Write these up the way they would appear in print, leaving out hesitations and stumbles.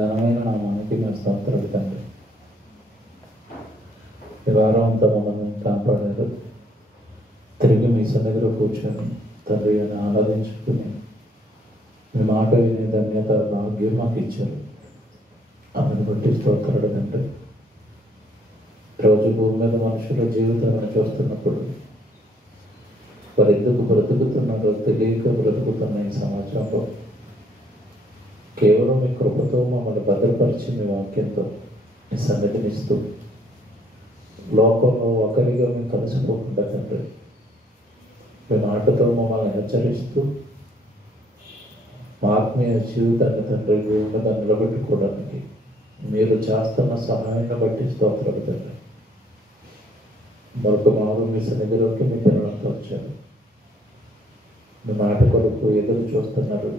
ఘనమైన నామానికి మేము స్తోత్రాలు తండ్రి. ఈ వారం అంతా మమ్మల్ని కాపాడారు. తిరిగి మీ సన్నిధిలో కూర్చొని తండ్రి అని ఆరాధించుకుని మీ మాట వినే ధన్యత భాగ్యం మాకు ఇచ్చారు. అందుని బట్టి స్తోత్రాలు తండ్రి. రోజు భూమి మీద మనుషుల జీవితాలను చూస్తున్నప్పుడు వారు ఎందుకు బ్రతుకుతున్నారో తెలియక బ్రతుకుతున్న ఈ సమాజంలో కేవలం మీ కృపతో మమ్మల్ని భద్రపరిచి మీ వాక్యంతో మీ సన్నిధినిస్తూ లోకంలో ఒకరిగా మేము కలిసిపోకుండా తండ్రి మీ మాటతో మమ్మల్ని హెచ్చరిస్తూ మా ఆత్మీయ జీవితాన్ని తండ్రి మీద నిలబెట్టుకోవడానికి మీరు చేస్తున్న సహాయాన్ని బట్టి స్తోత్రాలు తండ్రి. మరొక మారు మీ సన్నిధిలోకి మీ పిల్లలంతా వచ్చారు. మీ మాట కొరకు ఎదురు చూస్తున్నారు.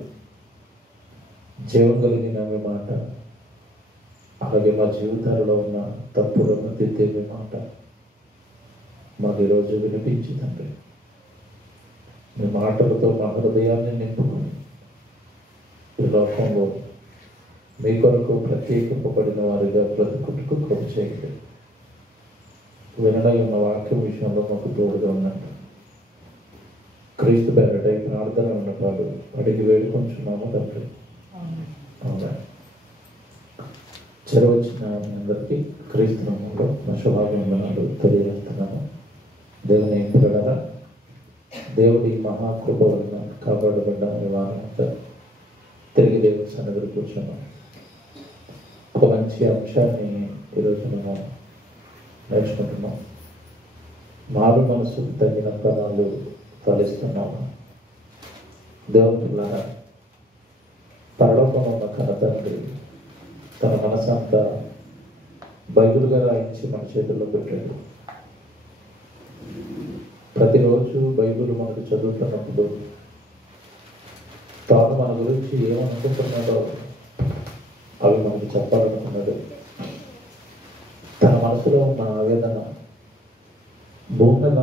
జీవం కలిగిన మీ మాట, అలాగే మా జీవితాలలో ఉన్న తప్పులను దిద్దే మీ మాట మాకు ఈరోజు వినిపించి తండ్రి మీ మాటలతో మా హృదయాన్ని నింపుకొని ఈ లోకంలో మీ కొరకు ప్రత్యేకింపబడిన వారిగా బ్రతుకుటకు కృప చేయండి. వినడై ఉన్న వాక్యం విషయంలో మాకు తోడుగా ఉన్నట్టు క్రీస్తు పేరట ప్రార్థన ఉన్నపాడు అడిగి వేడుకొంచున్నాము తండ్రి. అవునా చెరవచ్చిన అందరికీ క్రీస్తు నామములో నా శుభాభివందనాలు తెలియజేస్తున్నాము. దేవుని పిల్లలారా, దేవుడి మహాకృప వలన కాపాడబడ్డ వారంతా తిరిగి దేవుని సన్నిధిలో కూర్చున్నాం. ఒక మంచి అంశాన్ని ఈరోజు మనం నేర్చుకుంటున్నాం. మారు మనసుకు తగిన ఫలాలు ఫలిస్తున్నాము. దేవుని పిల్లలారా, పరలోకంలో ఉన్న తండ్రి తన మనసంతా బైబిల్గా రాయించి మన చేతుల్లో పెట్టాడు. ప్రతిరోజు బైబిల్ మనకు చదువుతున్నప్పుడు తాను మన గురించి ఏమనుకుంటున్నాడో అవి మనకు చెప్పాలనుకున్నాడు. తన మనసులో ఉన్న ఆవేదన, భూమి మీద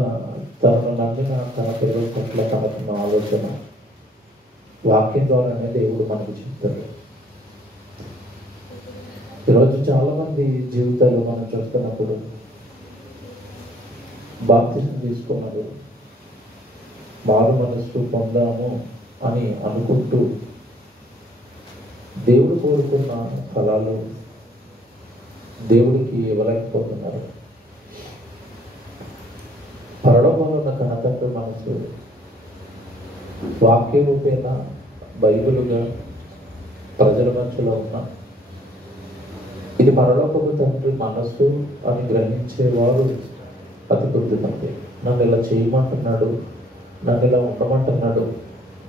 తనను నమ్మిన తన పిల్లల పట్ల తనకున్న ఆలోచన వాక్యం ద్వారానే దేవుడు మనకు చెప్తాడు. ఈరోజు చాలామంది జీవితాలు మనం చూస్తున్నప్పుడు బాప్తిసం తీసుకున్నారు, మారు మనస్సు పొందాము అని అనుకుంటూ దేవుడు కోరుకున్న ఫలాలు దేవుడికి ఇవ్వలేకపోతున్నారు. పరలోకంలో ఉన్న కనతండ్రి మనసు వాక్య రూపేణ బైబిలుగా ప్రజల మధ్యలో ఉన్న ఇది పరలోకపు తండ్రి మనస్సు అని గ్రహించేవాడు అతి కొద్ది మంది. నన్ను ఇలా చేయమంటున్నాడు, నన్ను ఇలా ఉండమంటున్నాడు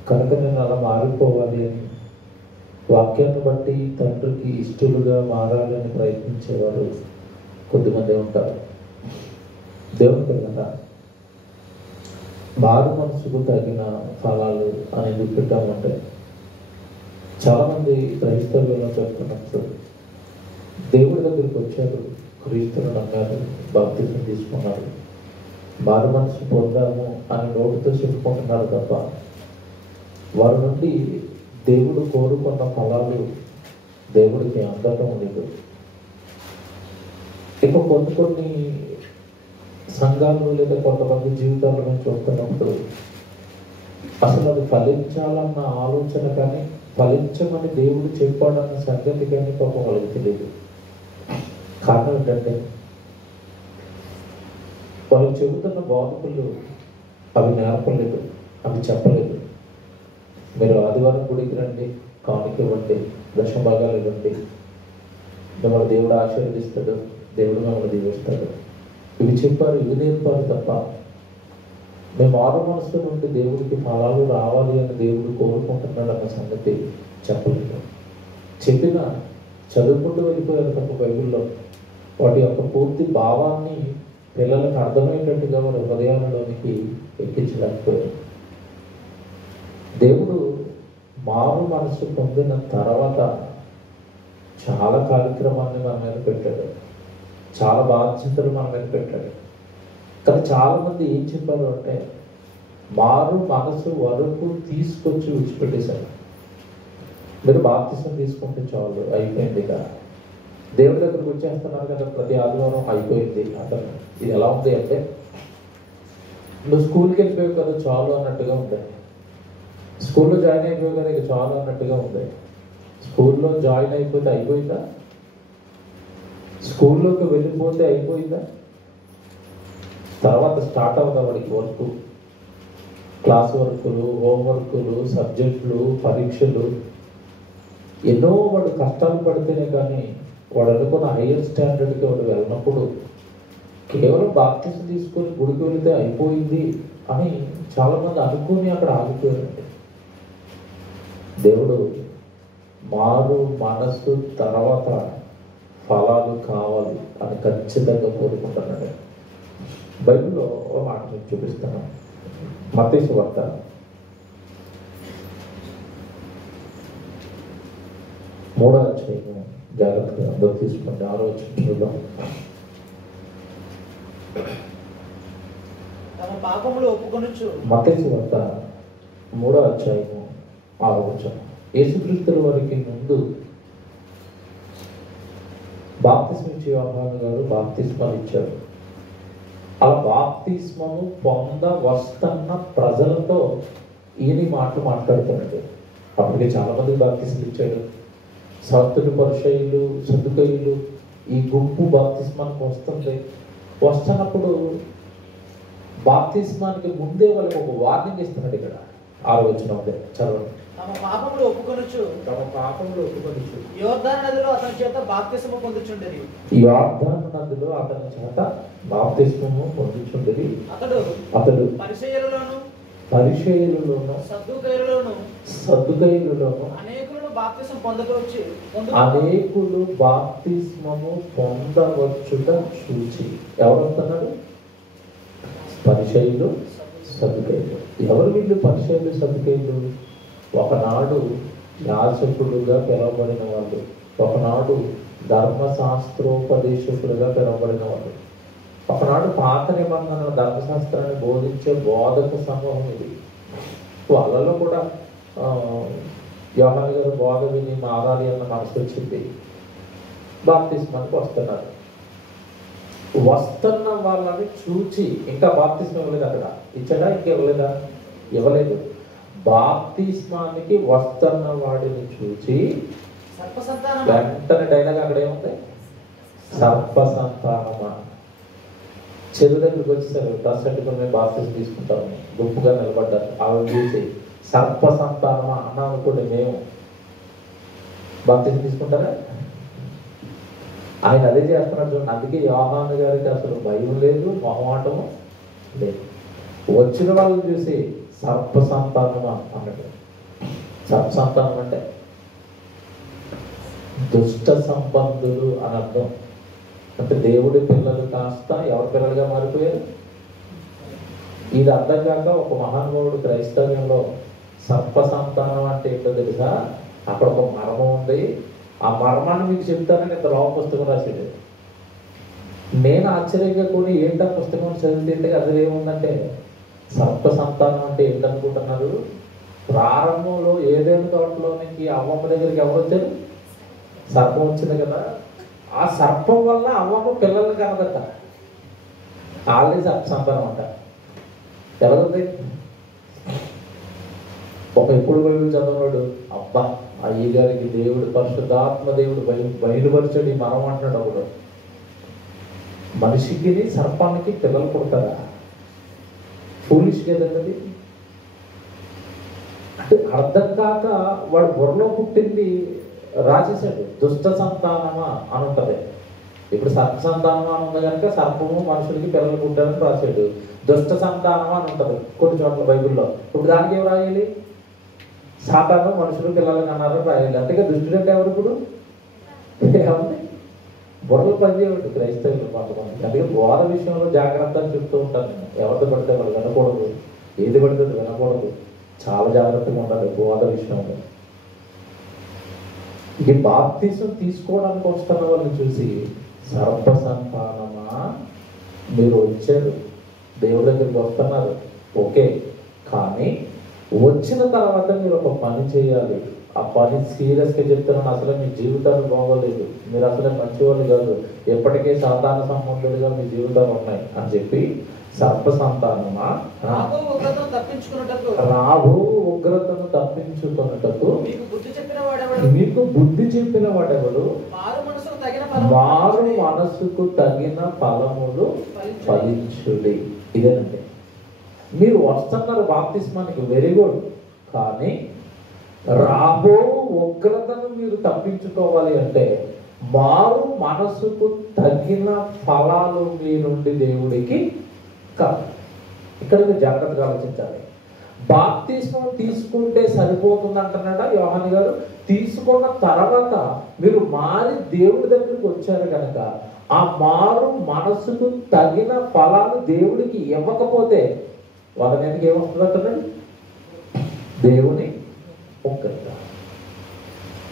కనుక నేను అలా మారిపోవాలి అని వాక్యాన్ని బట్టి తండ్రికి ఇష్టలుగా మారాలని ప్రయత్నించేవారు కొద్దిమంది ఉంటారు. దేవుని పిల్లల మారు మనసుకు తగిన ఫలాలు అని ఎందుకు పెట్టామంటే చాలామంది క్రైస్తవులను చెప్తున్నప్పుడు దేవుడి దగ్గరికి వచ్చారు, క్రీస్తును నమ్మారు, బాప్తిసం తీసుకున్నారు, మారు మనసు పొందాము అని నోటితో చెప్పుకుంటున్నారు తప్ప వారి నుండి దేవుడు కోరుకున్న ఫలాలు దేవుడికి అందటం లేదు. ఇక కొన్ని సంఘాలు లేదా కొంతమంది జీవితాలను చూస్తున్నప్పుడు అసలు అది ఫలించాలన్న ఆలోచన కానీ ఫలించమని దేవుడు చెప్పాడన్న సంగతి కానీ పాపం వాళ్ళకి తెలియదు. కారణం ఏంటంటే వాళ్ళు చెబుతున్న బోధకులు అవి నేర్పలేదు, అవి చెప్పలేదు. మీరు ఆదివారం గుడికి రండి, కానుక ఇవ్వండి, దశభాగాలు ఇవ్వండి, మిమ్మల్ని దేవుడు ఆశీర్వదిస్తాడు, దేవుడు మిమ్మల్ని దీవిస్తాడు, ఇవి చెప్పారు, ఇవి నేర్పారు తప్ప మేము మారు మనసు నుండి దేవుడికి ఫలాలు రావాలి అని దేవుడు కోరుకుంటున్నాడు అన్న సంగతి చెప్పలేదు. చెప్పిన చదువుకుంటూ వెళ్ళిపోయారు తప్ప బైబిల్లో వాటి యొక్క పూర్తి భావాన్ని పిల్లలకు అర్థమయ్యేటట్టుగా వారి హృదయాలలోనికి ఎక్కించలేకపోయారు. దేవుడు మారు మనసు పొందిన తర్వాత చాలా కార్యక్రమాన్ని మన మీద పెట్టాడు, చాలా బాధ్యతలు మన మీద పెట్టాడు. కానీ చాలామంది ఏం చెప్పారు అంటే మారు మనసు వరకు తీసుకొచ్చి విడిచిపెట్టేశారు. మీరు బాప్తిసం తీసుకుంటే చాలు, అయిపోయింది ఇక. దేవుడి దగ్గరకు వచ్చేస్తున్నారు కదా ప్రతి ఆదివారం, అయిపోయింది అసలు. ఇది ఎలా ఉంది అంటే, నువ్వు స్కూల్కి వెళ్ళిపోయావు కదా చాలు అన్నట్టుగా ఉంది. స్కూల్లో జాయిన్ అయిపోయావు కదా ఇక చాలు అన్నట్టుగా ఉంది. స్కూల్లో జాయిన్ అయిపోతే అయిపోయిందా? స్కూల్లోకి వెళ్ళిపోతే అయిపోయిందా? తర్వాత స్టార్ట్ అవుతా వాడికి వర్క్, క్లాస్ వర్కులు, హోంవర్కులు, సబ్జెక్టులు, పరీక్షలు, ఎన్నో వాడు కష్టాలు పడితేనే కానీ వాడు అనుకున్న హైయర్ స్టాండర్డ్కి వాడు వెళ్ళినప్పుడు కేవలం బాప్తిసం తీసుకొని గుడికి వెళితే అయిపోయింది అని చాలామంది అనుకుని అక్కడ ఆగిపోయారండి. దేవుడు మారు మనసు తర్వాత ఫలాలు కావాలి అని ఖచ్చితంగా కోరుకుంటున్నాడు. బైబిల్లో ఒక మాట మీకు చూపిస్తాను. మత్తయి సువార్త 3వ అధ్యాయం, జాగ్రత్తగా అందరూ తీసుకోండి. 6వ వచనం చూద్దాం. మత్తయి సువార్త 3వ అధ్యాయం 6వ వచనం. యేసుక్రీస్తుల వారికి ముందు బాప్తిస్మం ఇచ్చే యోహాను గారు బాప్తిస్మాలు ఇచ్చారు. అలా బాప్తిస్మము వస్తున్న ప్రజలతో ఈయన మాటలు మాట్లాడుతున్నాడు. అప్పటికే చాలా మందికి బాప్తిస్మలు ఇచ్చాడు. శాస్త్రులు, పరిసయ్యులు, సదుకయ్యులు ఈ గుంపు బాప్తిస్మానికి వస్తున్నప్పుడు బాప్తిస్మానికి ముందే వాళ్ళకి ఒక వార్నింగ్ ఇస్తున్నాడు. ఇక్కడ 6వ వచనం చదవండి. తమ పాపములు ఒప్పుకొనుచు యోర్దాను నదిలో అతని చేత బాప్తిస్మము పొందుచుండెను. అతడు పరిసయ్యులలోను సద్దూకయ్యులలోను అనేకులు బాప్తిస్మము పొందవచ్చుట చూచి. ఎవరు వస్తున్నారు? పరిసయ్యులు, సద్దూకయ్యులు. ఎవరు వీళ్ళు పరిసయ్యులు, సద్దూకయ్యులు? ఒకనాడు యాజకులుగా పిలువబడిన వాళ్ళు, ఒకనాడు ధర్మశాస్త్రోపదేశకులుగా పిలువబడిన వాళ్ళు, ఒకనాడు పాత నిబంధన ధర్మశాస్త్రాన్ని బోధించే బోధక సమూహం ఇది. వాళ్ళలో కూడా యోహాను గారు బోధ విని మారాలి అన్న మనసు వచ్చింది. బాప్తిస్మానికి వస్తున్న వాళ్ళని చూచి, ఇంకా బాప్తిస్మం ఇవ్వలేదు. అక్కడ ఇచ్చాడా? ఇంకా ఇవ్వలేదా? ఇవ్వలేదు. బాప్తిస్మానికి వస్తున్న వాడిని చూచి వెంటనే డైలాగ్ అక్కడ ఏముంది? సర్ప సంతానమా. చెరువు దగ్గరికి వచ్చేసారు, డ్రెస్ పెట్టుకుని మేము బాప్తిస్మం తీసుకుంటాము, గుంపుగా నిలబడ్డారు. ఆవిడ చూసి సర్ప సంతానమా అన్నాం అనుకోండి, మేము బాప్తిస్మం తీసుకుంటారా? ఆయన అదే చేస్తున్నాడు చూడండి. అందుకే యోహాను గారికి అసలు భయం లేదు, మొహమాటము లేదు. వచ్చిన వాళ్ళని చూసి సర్ప సంతానమా అన్నాడు. సర్ప సంతానం అంటే దుష్ట సంబంధులు అని అర్థం. అంటే దేవుడి పిల్లలు కాస్త ఎవరి పిల్లలుగా మారిపోయారు. ఇది అర్థం కాక ఒక మహానుభావుడు క్రైస్తవ్యంలో సర్ప సంతానం అంటే ఏంటో తెలుసా? అక్కడ ఒక మర్మం ఉంది. ఆ మర్మాన్ని మీకు చెప్తానని ఇంత లావు పుస్తకం రాసాడు. నేను ఆశ్చర్యంగా కూడా ఏంటా పుస్తకం చదివితే అసలు ఏముందంటే, సర్ప సంతానం అంటే ఏంటనుకుంటున్నారు? ప్రారంభంలో ఏదైనా తోటలో నుంచి అవ్వమ్మ దగ్గరికి ఎవరు వచ్చారు? సర్పం వచ్చింది కదా. ఆ సర్పం వల్ల అవ్వమ్మ పిల్లల్ని కనదట. ఆల్రెడీ సర్ప సంతానం అంట. ఎవరుంది? ఒక ఎప్పుడు బైబిల్ చదవనాడు, అబ్బా అయ్యగారికి దేవుడు పరిశుద్ధాత్మ దేవుడు బయలుపరిచాడు ఈ మనం అంటున్నాడు. అప్పుడు మనిషికి సర్పానికి పిల్లలు పుడతారా? ఫూలిష్ కదండి. అంటే అర్థం కాక వాడు బుర్రలో పుట్టింది రాసేసాడు. దుష్ట సంతానమా అని ఉంటుంది. ఇప్పుడు సర్ప సంతానమా అని ఉంది కనుక సర్పము మనుషులకి పిల్లలు పుట్టారని రాశాడు. దుష్ట సంతానమా అని ఉంటుంది కొన్ని చోట్ల బైబిల్లో. ఇప్పుడు దానికి ఏం రాయాలి? సాతాను మనుషులు పిల్లలకి అన్నారని రాయాలి. అంతేగా దుష్టుడు అంటే ఎవరు? ఇప్పుడు ఏమంది? బుర్రలు పనిచేయవద్దు క్రైస్తవులు కొంతమంది. అందుకే బోధ విషయంలో జాగ్రత్త అని చెప్తూ ఉంటాను. ఎవరితో పడితే వాళ్ళు వినకూడదు, ఏది పడితే వినకూడదు. చాలా జాగ్రత్తగా ఉండాలి బోధ విషయంలో. ఈ బాప్తిసం తీసుకోవడానికి వస్తున్న వాళ్ళని చూసి సర్ప సంతానమా, మీరు వచ్చారు దేవుడి దగ్గరికి వస్తున్నారు, ఓకే, కానీ వచ్చిన తర్వాత మీరు ఒక పని చేయాలి. ఆ పని సీరియస్గా చెప్తున్నాను, అసలు మీ జీవితాలు బాగోలేదు, మీరు అసలే మంచివాళ్ళు కాదు, ఎప్పటికే సాధారణ సంబంధులుగా మీ జీవితాలు ఉన్నాయి అని చెప్పి సర్ప సంతానమా రాబో ఉగ్రతను తప్పించుకున్నటకు రాబో ఉగ్రతను తప్పించుకున్నటకు మీకు బుద్ధి చెప్పిన వాడెవడు? మీకు బుద్ధి చెప్పిన వాడెవడు? మారు మనసుకు తగిన ఫలము వారు మనసుకు తగిన ఫలములు ఫలించుడి. ఇదేనండి, మీరు వస్తున్నారు బాప్తిస్మానికి, వెరీ గుడ్. కానీ రాబో ఉగ్రతను మీరు తప్పించుకోవాలి అంటే మారు మనసుకు తగిన ఫలాలు మీ నుండి దేవుడికి కాదు. ఇక్కడ మీరు జాగ్రత్తగా ఆలోచించాలి. బాప్తిస్మం తీసుకుంటే సరిపోతుంది అంటున్నాడా యోహాను గారు? తీసుకున్న తర్వాత మీరు మారి దేవుడి దగ్గరికి వచ్చారు కనుక ఆ మారు మనసుకు తగిన ఫలాలు దేవుడికి ఇవ్వకపోతే వాళ్ళ మీదకి ఏమొస్తుంది అంటున్నాడు? దేవుని ఒక్కట.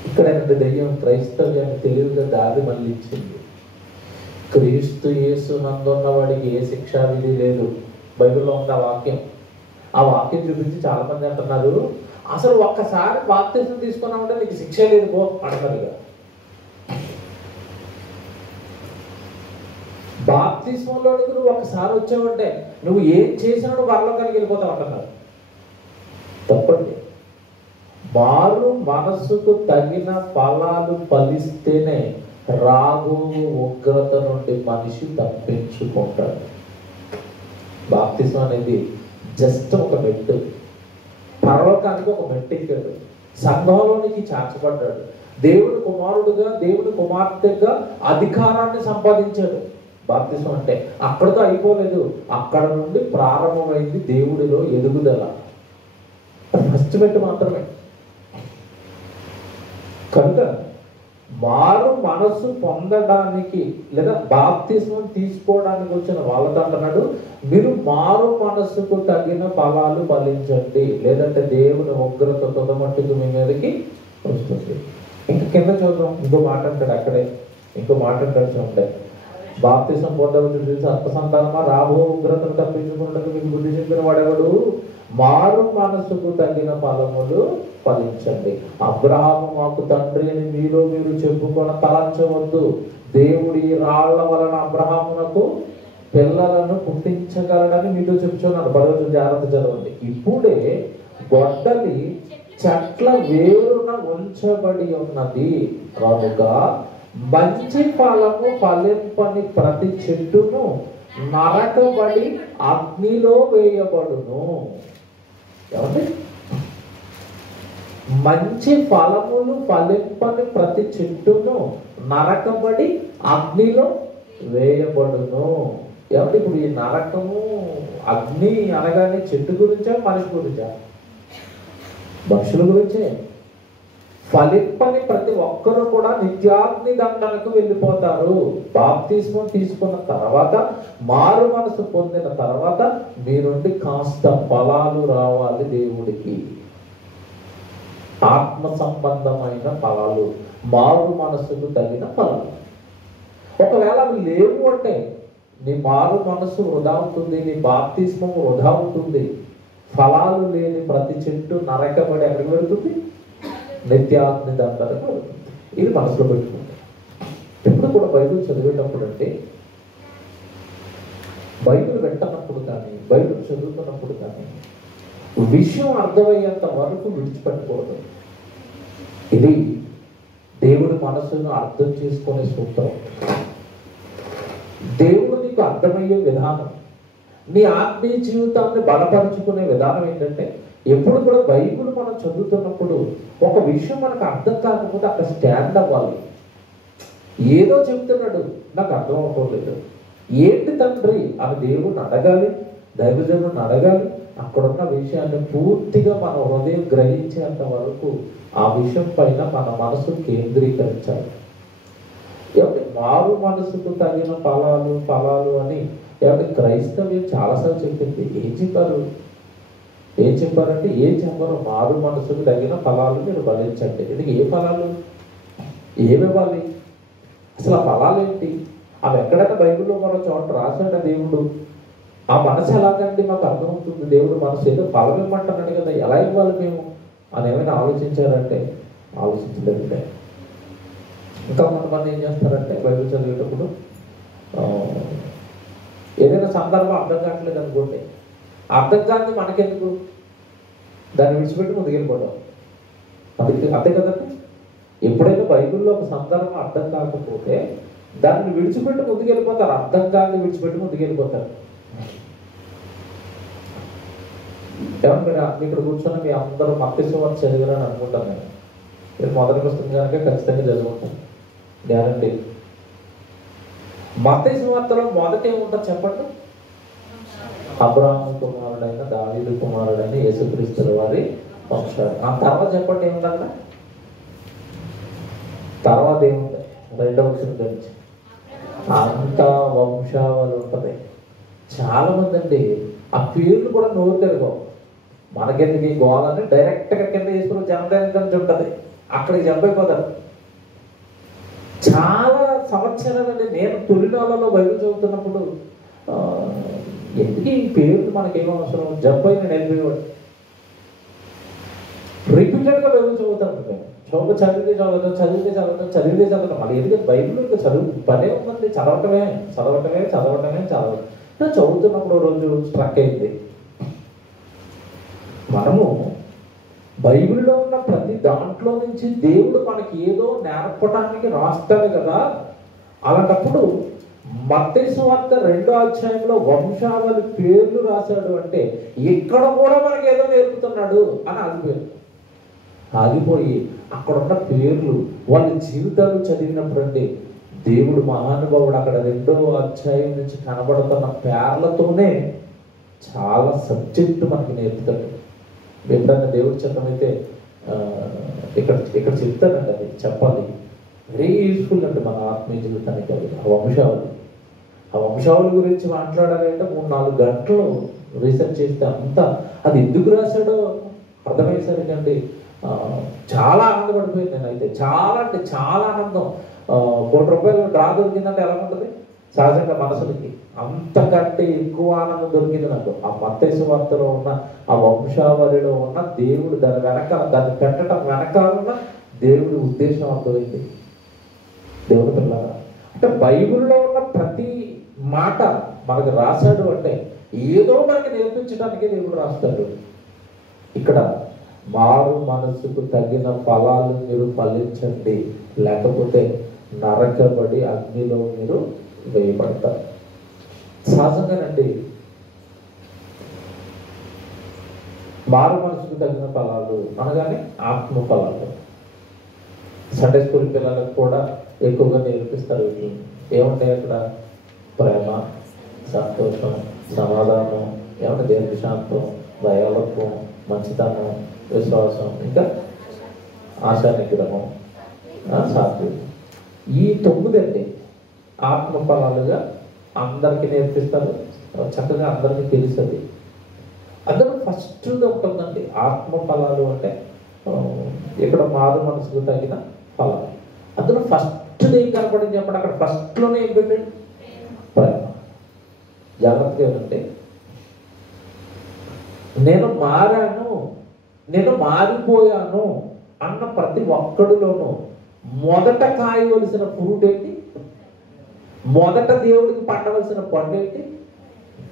ఇక్కడ దెయ్యం క్రైస్తవ్యాన్ని తెలివిగా దారి మళ్ళించింది. క్రీస్తు యేసు నందున్న వాడికి ఏ శిక్షా విధి లేదు. బైబిల్లో ఉంది ఆ వాక్యం. ఆ వాక్యం చూపించి చాలా మంది అంటున్నారు, అసలు ఒక్కసారి బాప్తిస్మం తీసుకున్నామంటే నీకు శిక్ష లేదు పో అంటారుగా. బాప్తిస్మంలోనికి నువ్వు ఒకసారి వచ్చావంటే నువ్వు ఏం చేసినా నువ్వు పరలోకానికి వెళ్ళిపోతావు అంటున్నారు. తప్పండి. మారు మనసుకు తగిన ఫలాలు ఫలిస్తేనే రాబో ఉగ్రత నుండి మనిషి తప్పించుకుంటాడు. బాప్తిస్మం అనేది జస్ట్ ఒక మెట్టు, పరలోకానికి ఒక మెట్టు ఎక్కాడు, సంఘంలోనికి చేర్చబడ్డాడు, దేవుని కుమారుడుగా దేవుని కుమార్తెగా అధికారాన్ని సంపాదించాడు. బాప్తిస్మం అంటే అక్కడితో అయిపోలేదు, అక్కడ నుండి ప్రారంభమైంది దేవుడిలో ఎదుగుదల. ఫస్ట్ మెట్టు మాత్రమే. కనుక మారు మనసు పొందడానికి లేదా బాప్తిస్మం తీసుకోవడానికి వచ్చిన వాళ్ళతో అంటున్నాడు, మీరు మారు మనసుకు తగిన ఫలాలు ఫలించండి, లేదంటే దేవుని ఉగ్రత తుదమట్టుకు మీ మీదకి వస్తుంది. ఇంకా కింద చూద్దాం, ఇంకో మాట అంటాడు అక్కడే, ఇంకో మాట అంటాడు చూడండి. బాప్తిస్మం పొందవచ్చు చూసి సర్పసంతానమా రాబో ఉగ్రతను తప్పించుకున్నట్టు మీకు బుద్ధి చెప్పిన వాడెవడు? మారు మనసుకు తగిన ఫలములు ఫలించండి. అబ్రహాము మాకు తండ్రి అని మీలో మీరు చెప్పుకొని తలంచవద్దు. దేవుడి రాళ్ల వలన అబ్రహామునకు పిల్లలను పుట్టించగలడని మీతో చెప్తున్నాను. 10వ జాగ్రత్త చదవండి. ఇప్పుడే గొడ్డలి చెట్ల వేరున ఉంచబడి ఉన్నది కనుక మంచి ఫలము ఫలింపని ప్రతి చెట్టును నరకబడి అగ్నిలో వేయబడును. ఏమండి? మంచి ఫలములు ఫలింపని ప్రతి చెట్టును నరకబడి అగ్నిలో వేయబడును. ఏమంటే ఇప్పుడు ఈ నరకము అగ్ని అనగానే చెట్టు గురించా మనిషి గురించా? మనుషుల గురించే. ఫలింపని ప్రతి ఒక్కరూ కూడా నిత్యాగ్ని దండనకు వెళ్ళిపోతారు. బాప్తిస్మం తీసుకున్న తర్వాత, మారు మనసు పొందిన తర్వాత మీ నుండి కాస్త ఫలాలు రావాలి దేవుడికి. ఆత్మ సంబంధమైన ఫలాలు, మారు మనసుకు తగిన ఫలాలు. ఒకవేళ అవి లేవు అంటే నీ మారు మనసు వృధా అవుతుంది, నీ బాప్తిస్మం వృధా అవుతుంది. ఫలాలు లేని ప్రతి చెట్టు నరకబడి ఎక్కడికి వెళుతుంది? నిత్యాగ్ని దండనకు వెళుతుంది. ఇది మనసులో పెట్టుకుంటే ఎప్పుడు కూడా బైబిల్ చదివేటప్పుడు అంటే, బైబిల్ వెంటనప్పుడు కానీ బైబిల్ చదువుతున్నప్పుడు కానీ విషయం అర్థమయ్యేంత వరకు విడిచిపెట్టకూడదు. ఇది దేవుడి మనసును అర్థం చేసుకునే సూత్రం. దేవుడు నీకు అర్థమయ్యే విధానం, నీ ఆత్మీయ జీవితాన్ని బలపరుచుకునే విధానం ఏంటంటే, ఎప్పుడు కూడా బైబిల్ మనం చదువుతున్నప్పుడు ఒక విషయం మనకు అర్థం కాకపోతే అక్కడ స్టాండ్ అవ్వాలి. ఏదో చెప్తున్నాడు నాకు అర్థం అవ్వలేదు, ఏంటి తండ్రి అని దేవుడిని అడగాలి, దైవజనుడిని అడగాలి. అక్కడున్న విషయాన్ని పూర్తిగా మన హృదయం గ్రహించేంత వరకు ఆ విషయం పైన మన మనసు కేంద్రీకరించాలి. ఏమంటే మారు మనసుకు తగిన ఫలాలు అని ఏమంటే క్రైస్తవ్యం చాలాసార్లు చెప్పింది. ఏం చెప్పారంటే ఏం చెప్పారు? మారు మనసుకు తగిన ఫలాలు మీరు ఫలించండి. ఇది ఏ ఫలాలు? ఏమివ్వాలి? అసలు ఆ ఫలాలు ఏంటి? అవి ఎక్కడైనా బైబిల్లో మరో చోట రాశాడు దేవుడు. ఆ మనసు ఎలాగండి మాకు అర్థమవుతుంది? దేవుడు మనసు ఏదో ఫలం ఇవ్వమంటున్నాడు కదా, ఎలా ఇవ్వాలి మేము అని ఏమైనా ఆలోచించారంటే ఆలోచించలేదంటే. ఇంకా కొంతమంది ఏం చేస్తారంటే బైబిల్ చదివేటప్పుడు ఏదైనా సందర్భం అర్థం కావట్లేదు అనుకోండి, అర్థం కాదు మనకెందుకు, దాన్ని విడిచిపెట్టి ముందుకెళ్ళిపోవడం. అంతే కదండి. ఎప్పుడైనా బైబిల్లో ఒక సందర్భం అర్థం కాకపోతే దాన్ని విడిచిపెట్టి ముందుకెళ్ళిపోతారు, అర్థం కాదు విడిచిపెట్టి ముందుకెళ్ళిపోతారు. ఏమన్నా ఇక్కడ కూర్చొని మీ అందరూ మత్తయి సువార్త చదివారని అనుకుంటాను. నేను మొదటి పుస్తకం కనుక ఖచ్చితంగా చదువుకుంటాను, గ్యారంటీ. మత్తయి సువార్తలో మొదట ఏముంటుంది చెప్పండి? అబ్రాహాము కుమారుడైన దావీదు కుమారుడైన యేసుక్రీస్తుల వారి వంశాలు. ఆ తర్వాత చెప్పండి ఏముందన్న? తర్వాత ఏముంది? రెండవ వచనం గురించి అంతా వంశావళి ఉంటుంది. చాలా మంది అండి ఆ పేర్లు కూడా నోరు తిరగవు. మనకెందుకు ఈ గోళని డైరెక్ట్గా కింద వేసుకుని జనదానికి నుంచి ఉంటుంది, అక్కడికి జంపైపోతారు. చాలా సంవత్సరాలు అండి నేను తొలినాళ్ళలో బైబిల్ చదువుతున్నప్పుడు ఎందుకు ఈ పేర్లు మనకేమో అవసరం, జంపై నేను వెళ్ళిపోయేవాడు. రిపీటెడ్గా బైబిల్ చదువుతాను నేను. చదివితే చదవడం మళ్ళీ ఎందుకంటే బైబిల్ ఇంకా చదువు పనే ఉందండి, చదవటమే. నేను చదువుతున్నప్పుడు రోజు స్ట్రక్ అయింది. మనము బైబిల్లో ఉన్న ప్రతి దాంట్లో నుంచి దేవుడు మనకి ఏదో నేర్పడానికి రాస్తాడు కదా. అలాంటప్పుడు మత్తయి సువార్త 2వ అధ్యాయంలో వంశావళి పేర్లు రాశాడు అంటే ఇక్కడ కూడా మనకి ఏదో నేర్పుతున్నాడు అని ఆగిపోయి అక్కడ ఉన్న పేర్లు వాళ్ళ జీవితాలు చదివినప్పుడు అండి దేవుడు మహానుభావుడు అక్కడ 2వ అధ్యాయం నుంచి కనబడుతున్న పేర్లతోనే చాలా సబ్జెక్టు మనకి నేర్పుతాడు. ఎప్పుడైనా దేవుడి చిత్తమైతే ఇక్కడ చెప్తానండి, అది చెప్పాలి. వెరీ యూస్ఫుల్ అండి మన ఆత్మీయ జీవితానికి. అది ఆ వంశావళి గురించి మాట్లాడాలంటే 3-4 గంటలు రీసెర్చ్ చేస్తే అంతా అది ఎందుకు రాశాడో అర్థమయ్యేసరికి అండి చాలా ఆనందపడిపోయింది నేనైతే. చాలా అంటే చాలా ఆనందం. ₹1 డ్రా దొరికిందంటే ఎలా ఉంటుంది సహజంగా మనసులకి, అంతకంటే ఎక్కువ ఆనందం దొరికింది నాకు. ఆ మత్తయి సువార్తలో ఉన్న ఆ వంశావళిలో ఉన్న దేవుడు దాని వెనకాల, దాన్ని పెట్టడం వెనకాల ఉన్న దేవుడి ఉద్దేశం అర్థమైంది. దేవుడి పిల్లగా అంటే బైబిల్లో ఉన్న ప్రతి మాట మనకు రాశాడు అంటే ఏదో మనకి నేర్పించడానికి దేవుడు రాస్తాడు. ఇక్కడ మారు మనసుకు తగిన ఫలాలు మీరు ఫలించండి, లేకపోతే నరకబడి అగ్నిలో మీరు వేయబడతారు. సహజంగానండి మారు మనసుకు తగిన ఫలాలు అనగానే ఆత్మ ఫలాలు. సండే స్కూల్ పిల్లలకు కూడా ఎక్కువగా నేర్పిస్తారు. వీటిని ఏముంటాయి అక్కడ? ప్రేమ, సంతోషం, సమాధానం, ఏమంటే దీర్ఘశాంతం, దయాలత్వం, మంచితనం, విశ్వాసం, ఇంకా ఆశా నిగ్రహం, సాత్వికం. ఈ 9 అండి ఆత్మ ఫలాలుగా అందరికీ నేర్పిస్తారు. చక్కగా అందరికీ తెలుస్తుంది. అందులో ఫస్ట్ ఒకటి ఉందండి ఆత్మ ఫలాలు అంటే ఇక్కడ మారు మనసుకు తగిన ఫలాలు. అందులో ఫస్ట్ ఏం కనపడింది చెప్పండి? అక్కడ ఫస్ట్లోనే ఏం పెట్టండి? ప్రేమ. జాగ్రత్తగా ఏమంటే నేను మారాను, నేను మారిపోయాను అన్న ప్రతి ఒక్కడిలోనూ మొదట కాయవలసిన ఫ్రూట్ ఏంటి? మొదట దేవుడికి పండవలసిన పండు ఏంటి?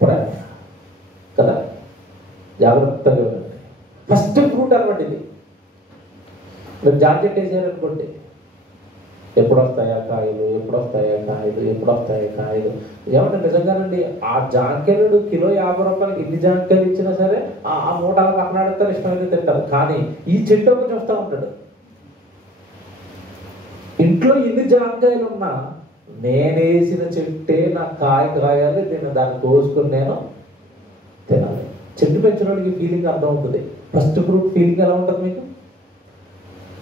ప్రేమ కదా. జాగ్రత్తగా ఉండండి. ఫస్ట్ ఫ్రూట్ అనమాట ఇది. మీరు జాకెట్ వేసారనుకోండి, ఎప్పుడు వస్తాయా కాయలు, ఎప్పుడు వస్తాయా కాయలు, ఎప్పుడు వస్తాయా కాయలు. ఏమంటే నిజంగానండి ఆ జాంకాయలు కిలో ₹50 ఎన్ని జాంకాయలు ఇచ్చినా సరే ఆ మూటాలకు అక్కడ ఇష్టమైతే తింటారు. కానీ ఈ చెట్టు ఒకటి చూస్తూ ఉంటాడు. ఇంట్లో ఎన్ని జాంకాయలు ఉన్నా నేనేసిన చెట్టే నాకు కాయాలి, నేను దాన్ని కోసుకుని నేను తినాలి. చెట్టు పెంచిన వాడికి ఫీలింగ్ అర్థమవుతుంది. ఫస్ట్ ఫ్రూట్ ఫీలింగ్ ఎలా ఉంటుంది మీకు?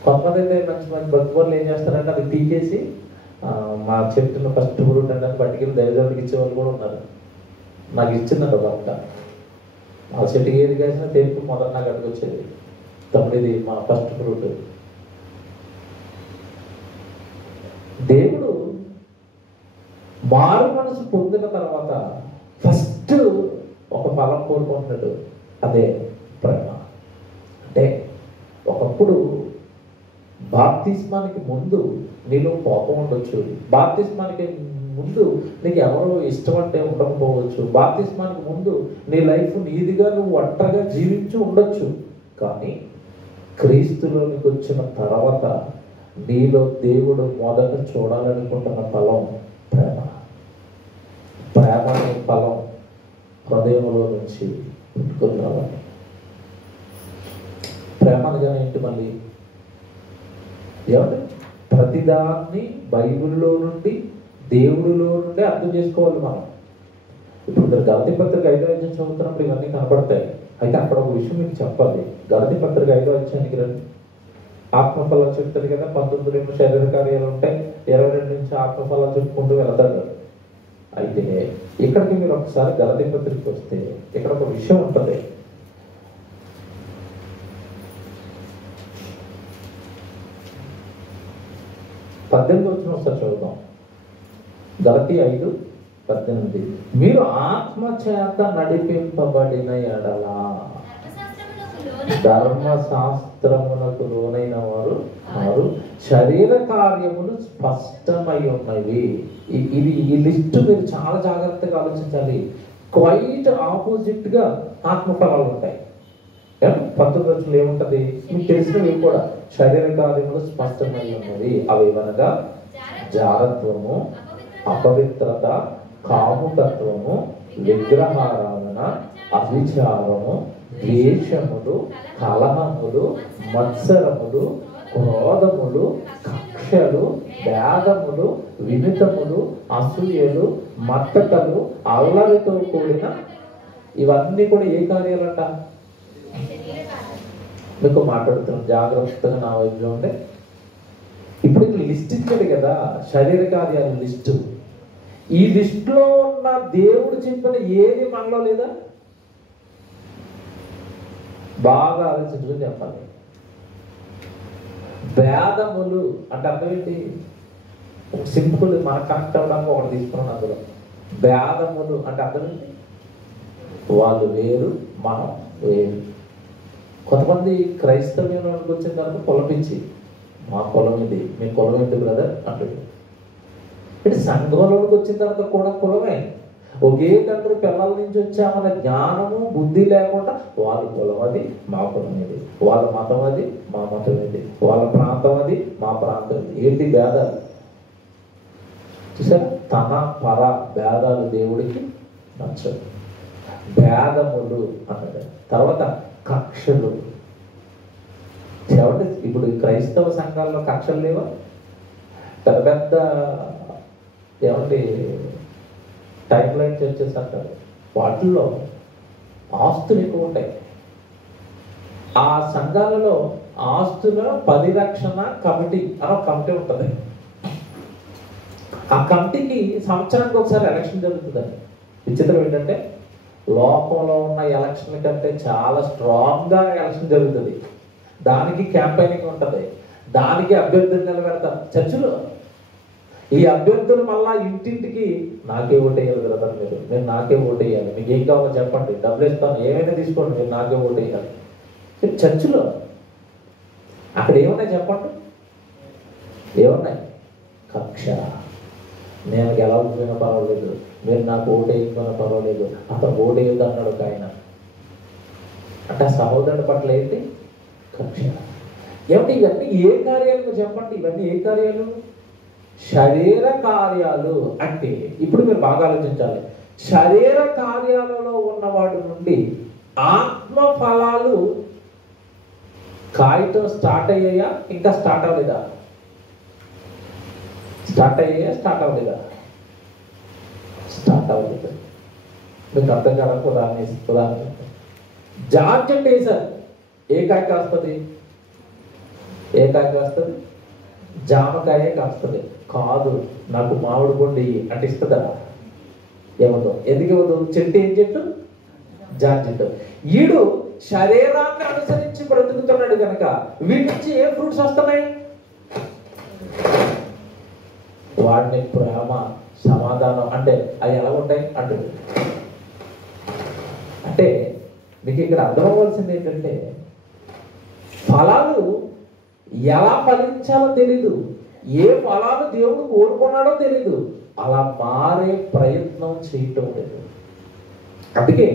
కొంతమంది అయితే మంచి భక్తులు ఏం చేస్తారంటే అది తీసేసి మా చెట్టును ఫస్ట్ ఫ్రూట్ అంటే పట్టుకెళ్ళి దైవజనుడికి ఇచ్చేవాళ్ళు కూడా ఉన్నారు. నాకు ఇచ్చిందంట ఒక అక్క. ఆ చెట్టుకి ఏది కాసినా తెలుపు మొదట నాకు అక్కడికి వచ్చేది, తమ్ముడిది మా ఫస్ట్ ఫ్రూట్. దేవుడు మారు మనసు పొందిన తర్వాత ఫస్ట్ ఒక ఫలం కోరుకుంటున్నాడు, అదే ప్రేమ. అంటే ఒకప్పుడు బాప్తిస్మానికి ముందు నీలో కోపం ఉండొచ్చు, బాప్తిస్మానికి ముందు నీకు ఎవరో ఇష్టం అంటే ఉండకపోవచ్చు, బాప్తిస్మానికి ముందు నీ లైఫ్ నీదిగా నువ్వు ఒంటరిగా జీవించి ఉండొచ్చు. కానీ క్రీస్తులోనికి వచ్చిన తర్వాత నీలో దేవుడు మొదట చూడాలనుకుంటున్న ఫలం ప్రేమ. ప్రేమ అనే ఫలం హృదయంలో నుంచి పుట్టుకొని రావాలి. ప్రేమ అనగానే ఏంటి మళ్ళీ? ఏమంటే ప్రతిదాన్ని బైబిల్లో నుండి దేవుడిలో నుండి అర్థం చేసుకోవాలి మనం. ఇప్పుడు మీరు గలతీ పత్రిక 5వ అధ్యాయం చదువుతున్నప్పుడు ఇవన్నీ కనపడతాయి. అయితే అక్కడ ఒక విషయం మీకు చెప్పాలి. గలతీ పత్రిక 5వ అధ్యాయానికి రండి. ఆత్మఫలాలు చెప్తాడు కదా, 19 శరీర కార్యాలు ఉంటాయి, 22 నుంచి ఆత్మఫలాలు చెప్పుకుంటూ వెళ్తాడు. అయితే ఇక్కడికి మీరు ఒకసారి గలతీ పత్రికకి వస్తే ఇక్కడ ఒక విషయం ఉంటుంది. పద్దెనిమిది వచ్చిన ఒకసారి చదువుదాం. గలతీ 5:18. మీరు ఆత్మ చేత నడిపింపబడిన ఎడల ధర్మశాస్త్రమునకు లోనైన వారు శరీర కార్యములు స్పష్టమై ఉన్నవి. ఈ లిస్టు మీరు చాలా జాగ్రత్తగా ఆలోచించాలి. క్వైట్ ఆపోజిట్ గా ఆత్మఫలాలు ఉంటాయి. 19 ఏముంటది మీకు తెలిసినవి కూడా. శరీర కార్యములు స్పష్టమై ఉన్నవి. అవి అనగా జారత్వము, అపవిత్రత, కాముకత్వము, విగ్రహారాధన, అభిచారము, ద్వేషములు, కలహములు, మత్సరములు, క్రోధములు, కక్షలు, భేదములు, విమితములు, అసూయలు, మత్తతలు, అల్లరితో కూడిన ఇవన్నీ కూడా ఏ కార్యాలంట? మీకు మాట్లాడుతున్నాం, జాగ్రత్తగా నా వైపులో ఉండే. ఇప్పుడు ఇక్కడ లిస్ట్ ఇచ్చాడు కదా, శరీర కార్యాల లిస్టు. ఈ లిస్టులో ఉన్న దేవుడు చెప్పిన ఏది మనలో లేదా? బాగా ఆలోచించుకుని చెప్పాలి. భేదములు అంటే అర్థం ఏంటి? సింపుల్ మనకు కనెక్ట్ అవ్వడానికి ఒకటి తీసుకున్నాం అందులో. భేదములు అంటే అర్థం ఏంటి? వాళ్ళు వేరు, మనం వేరు. కొంతమంది క్రైస్తవ్యంలోకి వచ్చిన తర్వాత కులపించి, మా కులం ఇది, మీ కులం ఏంటి బ్రదర్ అంటాడు. అంటే సంఘంలోకి వచ్చిన తర్వాత కూడా కులమే. ఒకే తండ్రి పిల్లల నుంచి వచ్చామన్న జ్ఞానము బుద్ధి లేకుండా వాళ్ళ కులం అది, మా కులం ఇది, వాళ్ళ మతం అది, మా మతం ఇది, వాళ్ళ ప్రాంతం అది, మా ప్రాంతం ఇది. ఏంటి భేదాలు? చూసారా? తన పర భేదాలు దేవుడికి నచ్చదు. భేదములు అన్నది. తర్వాత కక్షలు. కాబట్టి ఇప్పుడు క్రైస్తవ సంఘాల్లో కక్షలు లేవా? పెద్ద పెద్ద ఏమంటే టైం లైన్ చర్చెస్ అంటారు, వాటిల్లో ఆస్తులు ఎక్కువ ఉంటాయి. ఆ సంఘాలలో ఆస్తుల పరిరక్షణ కమిటీ అని ఒక కమిటీ ఉంటుంది. ఆ కమిటీకి సంవత్సరానికి ఒకసారి ఎలక్షన్ జరుగుతుందండి. విచిత్రం ఏంటంటే లోకంలో ఉన్న ఎలక్షన్ కంటే చాలా స్ట్రాంగ్గా ఎలక్షన్ జరుగుతుంది. దానికి క్యాంపెయినింగ్ ఉంటుంది, దానికి అభ్యర్థులు నిలబెడతారు చర్చిలో. ఈ అభ్యర్థులు మళ్ళా ఇంటింటికి నాకే ఓటేయాలి బ్రదర్, మీరు నాకే ఓటేయాలి, మీకు ఏం కావాలో చెప్పండి, డబ్బులు ఇస్తాను, ఏమైనా తీసుకోండి, మీరు నాకే ఓటేయాలి. చర్చిలో అక్కడ ఏమున్నాయి చెప్పండి? ఏమున్నాయి? కక్ష. నేను గెలవకపోయినా పర్వాలేదు, మీరు నాకు ఓటేయకపోయినా పర్వాలేదు, అతను ఓటేయద్దు అన్నాడు ఒక ఆయన. అంటే సహోదరుడి పట్ల ఏంటి? కక్ష. ఏమిటి? ఇవన్నీ ఏ కార్యాలు చెప్పండి? ఇవన్నీ ఏ కార్యాలు? శరీర కార్యాలు. అంటే ఇప్పుడు మీరు బాగా ఆలోచించాలి. శరీర కార్యాలలో ఉన్నవాడు నుండి ఆత్మ ఫలాలు కాయటం స్టార్ట్ అయ్యాయా? ఇంకా స్టార్ట్ అవ్వలేదా? స్టార్ట్ అయ్యాయా? స్టార్ట్ అవ్వలేదా? స్టార్ట్ అవ్వలేదు. మీకు అర్థం కాదు. ఉదాహరణ జార్జ్ అంటే సార్ ఏ కాయ కాస్తుంది? ఏ కాయ కాస్తుంది? జామకాయే కాస్తుంది. కాదు, నాకు మామిడి పండు అంటే ఇస్తుందా? ఏమవుతో? ఎందుకు ఇవ్వదు? చెట్టు ఏం చెట్టు? జార్జ్ చెట్టు. ఈడు శరీరాన్ని అనుసరించి బ్రతుకుతున్నాడు కనుక వీటి నుంచి ఏ ఫ్రూట్స్ వస్తున్నాయి? వాడిని ప్రేమ, సమాధానం అంటే అవి ఎలా ఉంటాయి అంటాడు. అంటే మీకు ఇక్కడ అర్థం అవ్వాల్సింది ఏంటంటే ఫలాలు ఎలా ఫలించాలో తెలీదు, ఏ ఫలాలు దేవుడు కోరుకున్నాడో తెలీదు, అలా మారే ప్రయత్నం చేయటం లేదు. అందుకే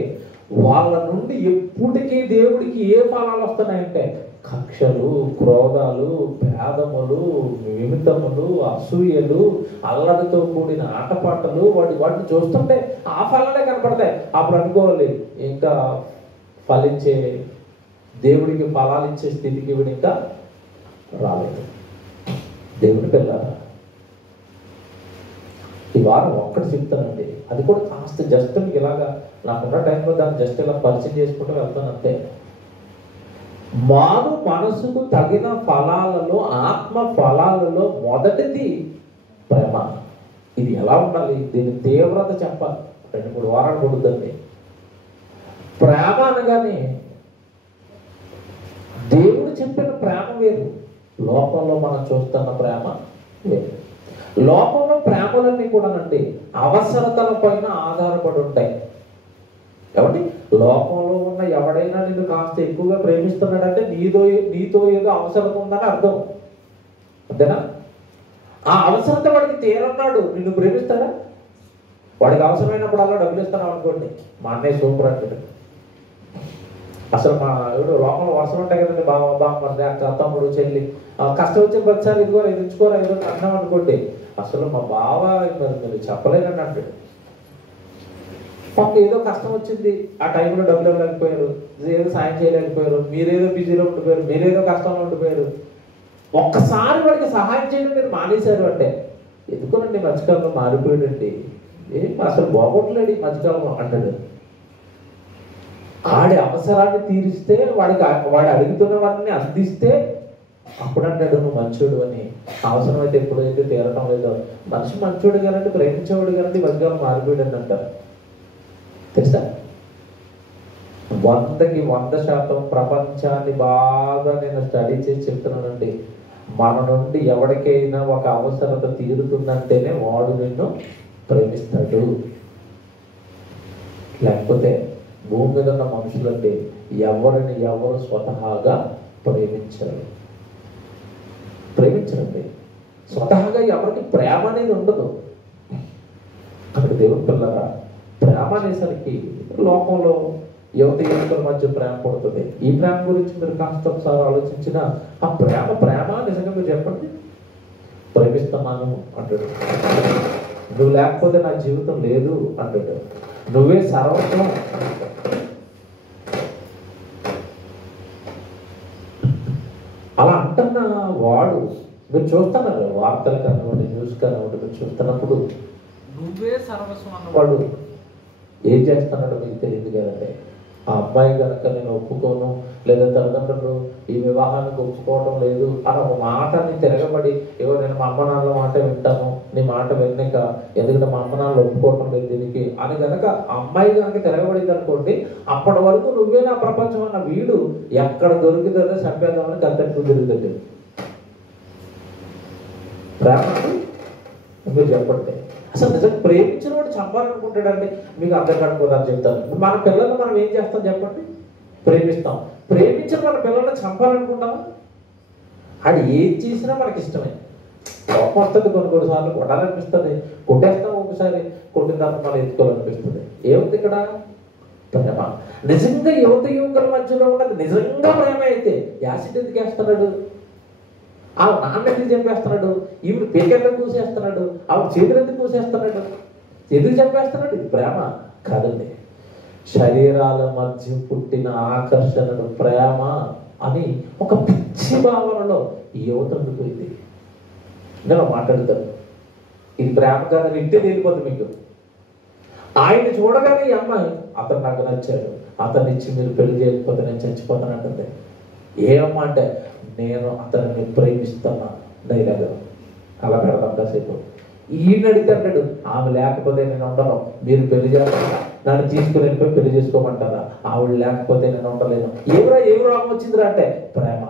వాళ్ళ నుండి ఎప్పటికీ దేవుడికి ఏ ఫలాలు వస్తున్నాయంటే కక్షలు, క్రోధాలు, భేదములు, విమితములు, అసూయలు, అల్లరితో కూడిన ఆటపాటలు, వాటిని చూస్తుంటే ఆ ఫలాలే కనపడతాయి. అప్పుడు అనుకోవాలి ఇంకా ఫలించే, దేవుడికి ఫలాలు ఇచ్చే స్థితికి వీడు ఇంకా రాలేదు. దేవుడి పిల్లరా, ఈ వారం ఒక్కటి చెప్తానండి, అది కూడా కాస్త జస్ట్ మీకు ఇలాగా నాకున్న టైంలో దాన్ని జస్ట్ ఇలా పరిచయం చేసుకుంటూ వెళ్తాను అంతే. మారు మనసుకు తగిన ఫలాలలో, ఆత్మ ఫలాలలో మొదటిది ప్రేమ. ఇది ఎలా ఉండాలి, దీని తీవ్రత చెప్పాలి. 2-3 వారాలు పడుతుంది. ప్రేమ అనగానే దేవుడు చెప్పిన ప్రేమ వేరు, లోకంలో మనం చూస్తున్న ప్రేమ వేరు. లోకంలో ప్రేమలన్నీ కూడానండి అవసరతల పైన ఆధారపడి ఉంటాయి. కాబట్టి లోకంలో ఉన్న ఎవడైనా నిన్ను కాస్త ఎక్కువగా ప్రేమిస్తున్నాడంటే నీతో ఏదో అవసరం ఉందని అర్థం, అంతేనా? ఆ అవసరత వాడికి తీరన్నాడు, నిన్ను ప్రేమిస్తాడా? వాడికి అవసరమైనప్పుడు అలా డబ్బులు ఇస్తున్నావు అనుకోండి, మా అన్నయ్య సూపర్ అంటాడు. అసలు మా ఎవడు లోకంలో వర్షం ఉంటాయి కదండి, బామ్మర్ది, అక్క, తమ్ముడు, చెల్లి, కష్టం వచ్చే ప్రతిసారి ఇదిగో ఇది ఉంచుకోరా ఏదో అన్నాం అనుకోండి, అసలు మా బావ మరి మీరు చెప్పలేదని అంటాడు. మాకు ఏదో కష్టం వచ్చింది, ఆ టైంలో డబ్బులు ఇవ్వలేకపోయారు, ఏదో సాయం చేయలేకపోయారు, మీరేదో బిజీలో ఉండిపోయారు, మీరేదో కష్టంలో ఉండిపోయారు, ఒక్కసారి వాడికి సహాయం చేయడం మీరు మానేశారు అంటే ఎందుకోనండి మధ్యకాలంలో మారిపోయాడండి, అసలు బాగోట్లేడు ఈ మధ్యకాలంలో అంటాడు. ఆడి అవసరాన్ని తీరిస్తే, వాడు అడుగుతున్న వాటిని అందిస్తే అప్పుడు అంటాడు నువ్వు మంచోడు అని. అవసరం అయితే ఎప్పుడైతే తీరటం లేదో, మనిషి మంచోడు కానంటే, ప్రేమించేవాడు కానంటే మధ్యకాలం మారిపోయాడు అంటారు. తెలుసా? 100% ప్రపంచాన్ని బాగా నేను స్టడీ చేసి చెప్తున్నానండి. మన నుండి ఎవరికైనా ఒక అవసరత తీరుతుందంటేనే వాడు నిన్ను ప్రేమిస్తాడు. లేకపోతే భూమి మీద ఉన్న మనుషులంటే ఎవరిని ఎవరు స్వతహాగా ప్రేమించరండి. స్వతహాగా ఎవరికి ప్రేమ అనేది ఉండదు. అక్కడ దేవుని పిల్లరా, ప్రేమ అనేసరికి లోకంలో యువకుల మధ్య ప్రేమ పడుతుంది. ఈ ప్రేమ గురించి మీరు కాస్త ఒకసారి ఆలోచించిన, ఆ ప్రేమ నిజంగా మీరు చెప్పండి. ప్రేమిస్తున్నాను అంటాడు, నువ్వు లేకపోతే నా జీవితం లేదు అంటాడు, నువ్వే సర్వస్వం. అలా అంటున్న వాడు మీరు చూస్తున్నారు, వార్తలు కానివ్వండి, న్యూస్ కానివ్వండి, మీరు చూస్తున్నప్పుడు నువ్వే సర్వస్వం వాడు ఏం చేస్తున్నాడో మీకు తెలియదు కదండి. ఆ అమ్మాయి కనుక నేను ఒప్పుకోను, లేదా తల్లిదండ్రులు ఈ వివాహానికి ఒప్పుకోవడం లేదు అని ఒక మాటని తిరగబడి, ఏవో నేను మా అమ్మ నాన్నల మాట వింటాను, నీ మాట విన్నాక ఎందుకంటే మా అమ్మ నాన్నలు ఒప్పుకోవడం లేదు దీనికి అని కనుక అమ్మాయి కనుక తిరగబడింది అనుకోండి, అప్పటి వరకు నువ్వే నా ప్రపంచం అన్న వీడు ఎక్కడ దొరికితే చంపేద్దామని కత్తెట్టు తిరుగుతుంది. ప్రేమ మీరు చెప్పండి, అసలు నిజంగా ప్రేమించిన వాడు చంపాలనుకుంటాడండి. మీకు అర్థం కాకపోదని చెప్తాను. మన పిల్లల్ని మనం ఏం చేస్తాం చెప్పండి? ప్రేమిస్తాం. ప్రేమించిన మన పిల్లల్ని చంపాలనుకుంటామా? అది ఏం చేసినా మనకి ఇష్టమే. కోపం వస్తుంది, కొన్ని సార్లు కొట్టాలనిపిస్తుంది, కొట్టేస్తాం, ఒకసారి కొట్టిన తర్వాత మనం ఎత్తుకోవాలనిపిస్తుంది. ఏముంది ఇక్కడ? ప్రేమ. నిజంగా యువకుల మధ్యలో ఉన్నది నిజంగా ప్రేమ అయితే యాసిడ్ ఎందుకు వేస్తున్నాడు? ఆ నాన్న ఎందుకు చంపేస్తున్నాడు? ఈవిడ పేకెట్లను కూసేస్తున్నాడు, ఆవిడ చేతులు ఎందుకు కూసేస్తున్నాడు? ఎందుకు చంపేస్తున్నాడు? ఇది ప్రేమ కాదండి. శరీరాల మధ్య పుట్టిన ఆకర్షణను ప్రేమ అని ఒక పిచ్చి భావనలో ఈ యువత ఉండిపోయింది. నేను మాట్లాడతాను, ఇది ప్రేమ కాదని ఇంటే తెలియపోతుంది మీకు. ఆయన చూడగానే ఈ అమ్మాయి అతను నాకు నచ్చాడు, అతన్ని ఇచ్చి మీరు పెళ్లి చేయకపోతే నేను చచ్చిపోతానంటుంది. ఏమమ్మా అంటే నేను అతన్ని ప్రేమిస్తున్నా డైలాగ్ అలా పెడతాం కాసేపు. ఈయన అడిగితే అంటాడు ఆమె లేకపోతే నేను ఉండను, మీరు పెళ్లి చేస్తారా, నన్ను తీసుకుని వెళ్ళిపోయి పెళ్లి చేసుకోమంటారా, ఆవిడ లేకపోతే నేను ఉండలేను. ఏం రోగం వచ్చిందిరా అంటే ప్రేమ.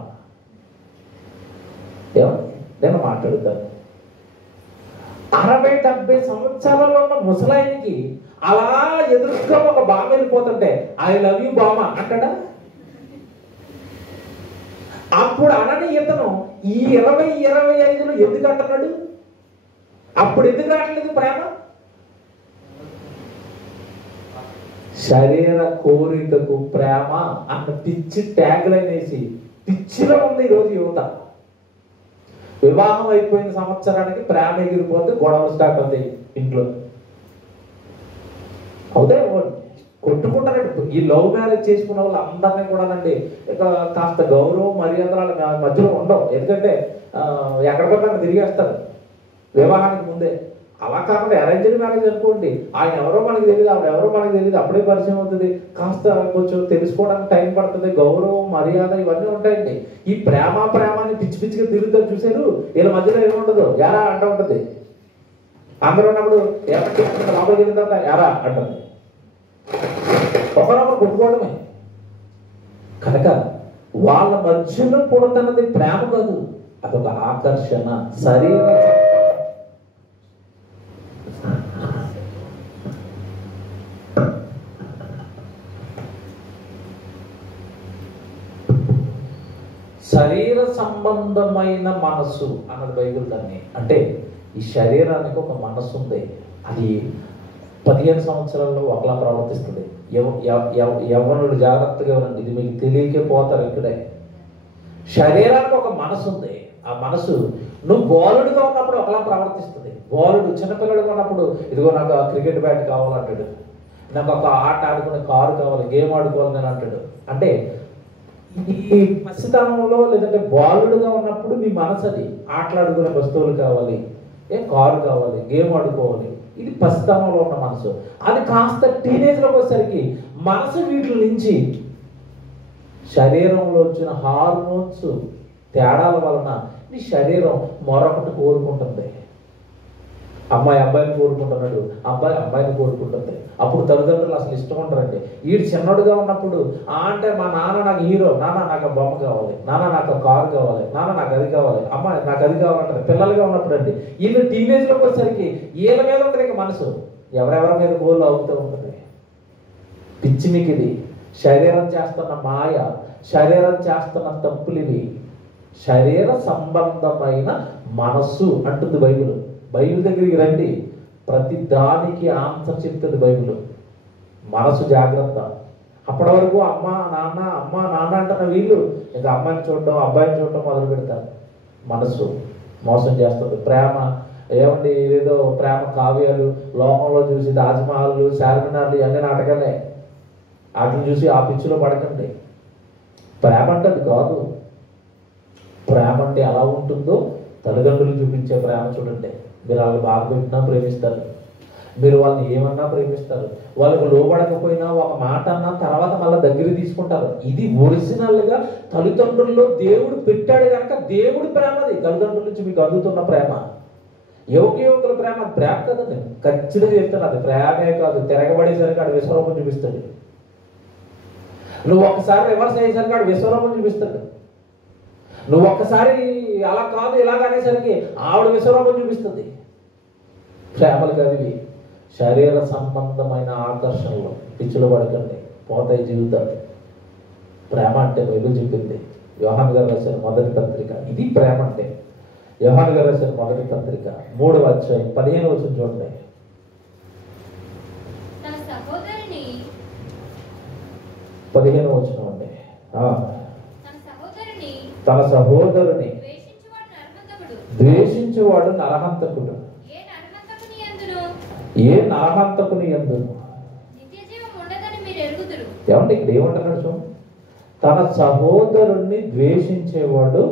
ఏమండి నేను మాట్లాడుతాను, 60-70 సంవత్సరాలలో ఉన్న ముసలాయనికి అలా ఎదురుగా ఒక బామ్మ వెళ్ళిపోతుంటే ఐ లవ్ యూ బామ్మ అంటాడా? అప్పుడు అనని ఇతను ఈ 20-25లో ఎందుకు అంటున్నాడు? అప్పుడు ఎందుకు రావట్లేదు ప్రేమ? శరీర కోరికకు ప్రేమ అన్న పిచ్చి ట్యాగ్లైన్ వేసి పిచ్చిలో ఉంది ఈరోజు యువత. వివాహం అయిపోయిన సంవత్సరానికి ప్రేమ ఎగిరిపోతే గొడవలు స్టార్ట్ అవుతాయి ఇంట్లో. అవుతే కొట్టుకుంటారండి. ఈ లవ్ మ్యారేజ్ చేసుకున్న వాళ్ళు అందరినీ కూడానండి ఇక కాస్త గౌరవం మర్యాదలు మధ్యలో ఉండవు. ఎందుకంటే ఎక్కడ పడినా తిరిగేస్తారు వివాహానికి ముందే. అలా కాకుండా అరేంజ్డ్ మ్యారేజ్ అనుకోండి, ఆయన ఎవరో మనకి తెలియదు, ఆవిడ ఎవరో మనకి తెలియదు, అప్పుడే పరిచయం అవుతుంది, కాస్త కొంచెం తెలుసుకోవడానికి టైం పడుతుంది, గౌరవం మర్యాద ఇవన్నీ ఉంటాయండి. ఈ ప్రేమని పిచ్చి పిచ్చిగా తిరుగుతారు చూసారు, వీళ్ళ మధ్యలో ఏముండదు, ఎరా అంటూ ఉంటుంది. అందరూ ఉన్నప్పుడు ఏమంటే లోపలికి వెళ్ళిన తర్వాత ఎరా అంటుంది, ఒకరొకరు కొట్టుకోవడమే. కనుక వాళ్ళ మధ్యలో పుడుతున్నది ప్రేమ కాదు, అదొక ఆకర్షణ, శరీర శరీర సంబంధమైన మనస్సు అన్నది బైబిల్ దాన్ని. అంటే ఈ శరీరానికి ఒక మనస్సు ఉంది, అది 15 సంవత్సరాల్లో ఒకలా ప్రవర్తిస్తుంది. యవ్వనుడు జాగ్రత్తగా ఉండండి, ఇది మీకు తెలియకే పోతారు ఇక్కడే. శరీరానికి ఒక మనసు ఉంది, ఆ మనసు నువ్వు బాలుడిగా ఉన్నప్పుడు ఒకలా ప్రవర్తిస్తుంది. బాలుడు చిన్నపిల్లడిగా ఉన్నప్పుడు ఇదిగో నాకు క్రికెట్ బ్యాట్ కావాలంటాడు, నాకు ఒక ఆట ఆడుకునే కారు కావాలి, గేమ్ ఆడుకోవాలని అంటాడు. అంటే ఈ పసితనంలో లేదంటే బాలుడుగా ఉన్నప్పుడు నీ మనసు అది ఆటలాడుకునే వస్తువులు కావాలి, కారు కావాలి, గేమ్ ఆడుకోవాలి, ఇది పసితనంలో ఉన్న మనసు. అది కాస్త టీనేజ్లోకి వచ్చేసరికి మనసు వీటి నుంచి శరీరంలో వచ్చిన హార్మోన్స్ తేడాల వలన నీ శరీరం మరొకటి కోరుకుంటుంది. అమ్మాయి అబ్బాయిని కోరుకుంటున్నాడు, అబ్బాయి అబ్బాయిని కోరుకుంటుంది. అప్పుడు తల్లిదండ్రులు అసలు ఇష్టం ఉంటారండి. వీడు చిన్నోడుగా ఉన్నప్పుడు అంటే మా నాన్న నాకు హీరో, నాన్న నాకు బొమ్మ కావాలి, నాన్న నాకు కారు కావాలి, నాన్న నాకు అది కావాలి, అమ్మాయి నాకు అది కావాలంటారు పిల్లలుగా ఉన్నప్పుడు అండి. వీళ్ళు టీనేజ్లోకి వచ్చేసరికి వీళ్ళ మీద ఉంటుంది ఇక మనసు, ఎవరెవరి మీద గోళ్ళు అవుతూ ఉంటుంది. పిచ్చి మీకు ఇది. శరీరం చేస్తున్న మాయ, శరీరం చేస్తున్న తప్పులు ఇవి. శరీర సంబంధమైన మనస్సు అంటుంది బైబిల్. బైబిల్ దగ్గరికి రండి, ప్రతి దానికి ఆన్సర్ చెప్తుంది బైబిల్. మనసు జాగ్రత్త. అప్పటి వరకు అమ్మ నాన్న అంటున్న వీళ్ళు ఇంకా అమ్మాయిని చూడడం అబ్బాయిని చూడడం మొదలు పెడతారు. మనసు మోసం చేస్తుంది. ప్రేమ ఏమండి, ఏదో ప్రేమ కావ్యాలు లోకంలో చూసి తాజ్మహల్, చార్మినార్లు ఇవన్నీ నాటకాలే. వాటిని చూసి ఆ పిచ్చిలో పడకండి. ప్రేమ అంటే అది కాదు. ప్రేమ అంటే ఎలా ఉంటుందో తల్లిదండ్రులు చూపించే ప్రేమ చూడండి. మీరు వాళ్ళు బాధ పెట్టినా ప్రేమిస్తారు, మీరు వాళ్ళని ఏమన్నా ప్రేమిస్తారు, వాళ్ళకు లోబడకపోయినా ఒక మాట అన్నా తర్వాత మళ్ళీ దగ్గర తీసుకుంటారు. ఇది ఒరిజినల్గా తల్లిదండ్రుల్లో దేవుడు పెట్టాడు కనుక దేవుడి ప్రేమది తల్లిదండ్రుల నుంచి మీకు అందుతున్న ప్రేమ. యువకుల ప్రేమ ప్రేమ కదండి, ఖచ్చితంగా చెప్తాను. అది ప్రేమే కాదు. తిరగబడేసరికి ఆడు విశ్వరూపం చూపిస్తాడు. నువ్వు ఒక్కసారి రివర్స్ అయ్యేసరికి ఆడు విశ్వరూపం చూపిస్తాడు. నువ్వు ఒక్కసారి అలా కాదు ఇలాగ అనేసరికి ఆవిడ విశ్వరూపం చూపిస్తుంది. ప్రేమలు కాదు ఇవి. శరీర సంబంధమైన ఆకర్షణలు పిచ్చులు పడకండి, పోతాయి జీవితాలు. ప్రేమ అంటే బైబిల్ చెప్పింది. యోహాను గారు రాసిన మొదటి పత్రిక, ఇది ప్రేమ అంటే. యోహాను గారు రాసిన మొదటి పత్రిక 3వ అధ్యాయం 15వ వచనం చూడండి. 15వ వచనం అండి. తన సహోదరుని ద్వేషించేవాడు నరహంతకుడు, ఏ నరహంతకుని యందును. ఏమంటే ఇక్కడ ఏమంటున్నాడు చూడండి, తన సహోదరుణ్ణి ద్వేషించేవాడు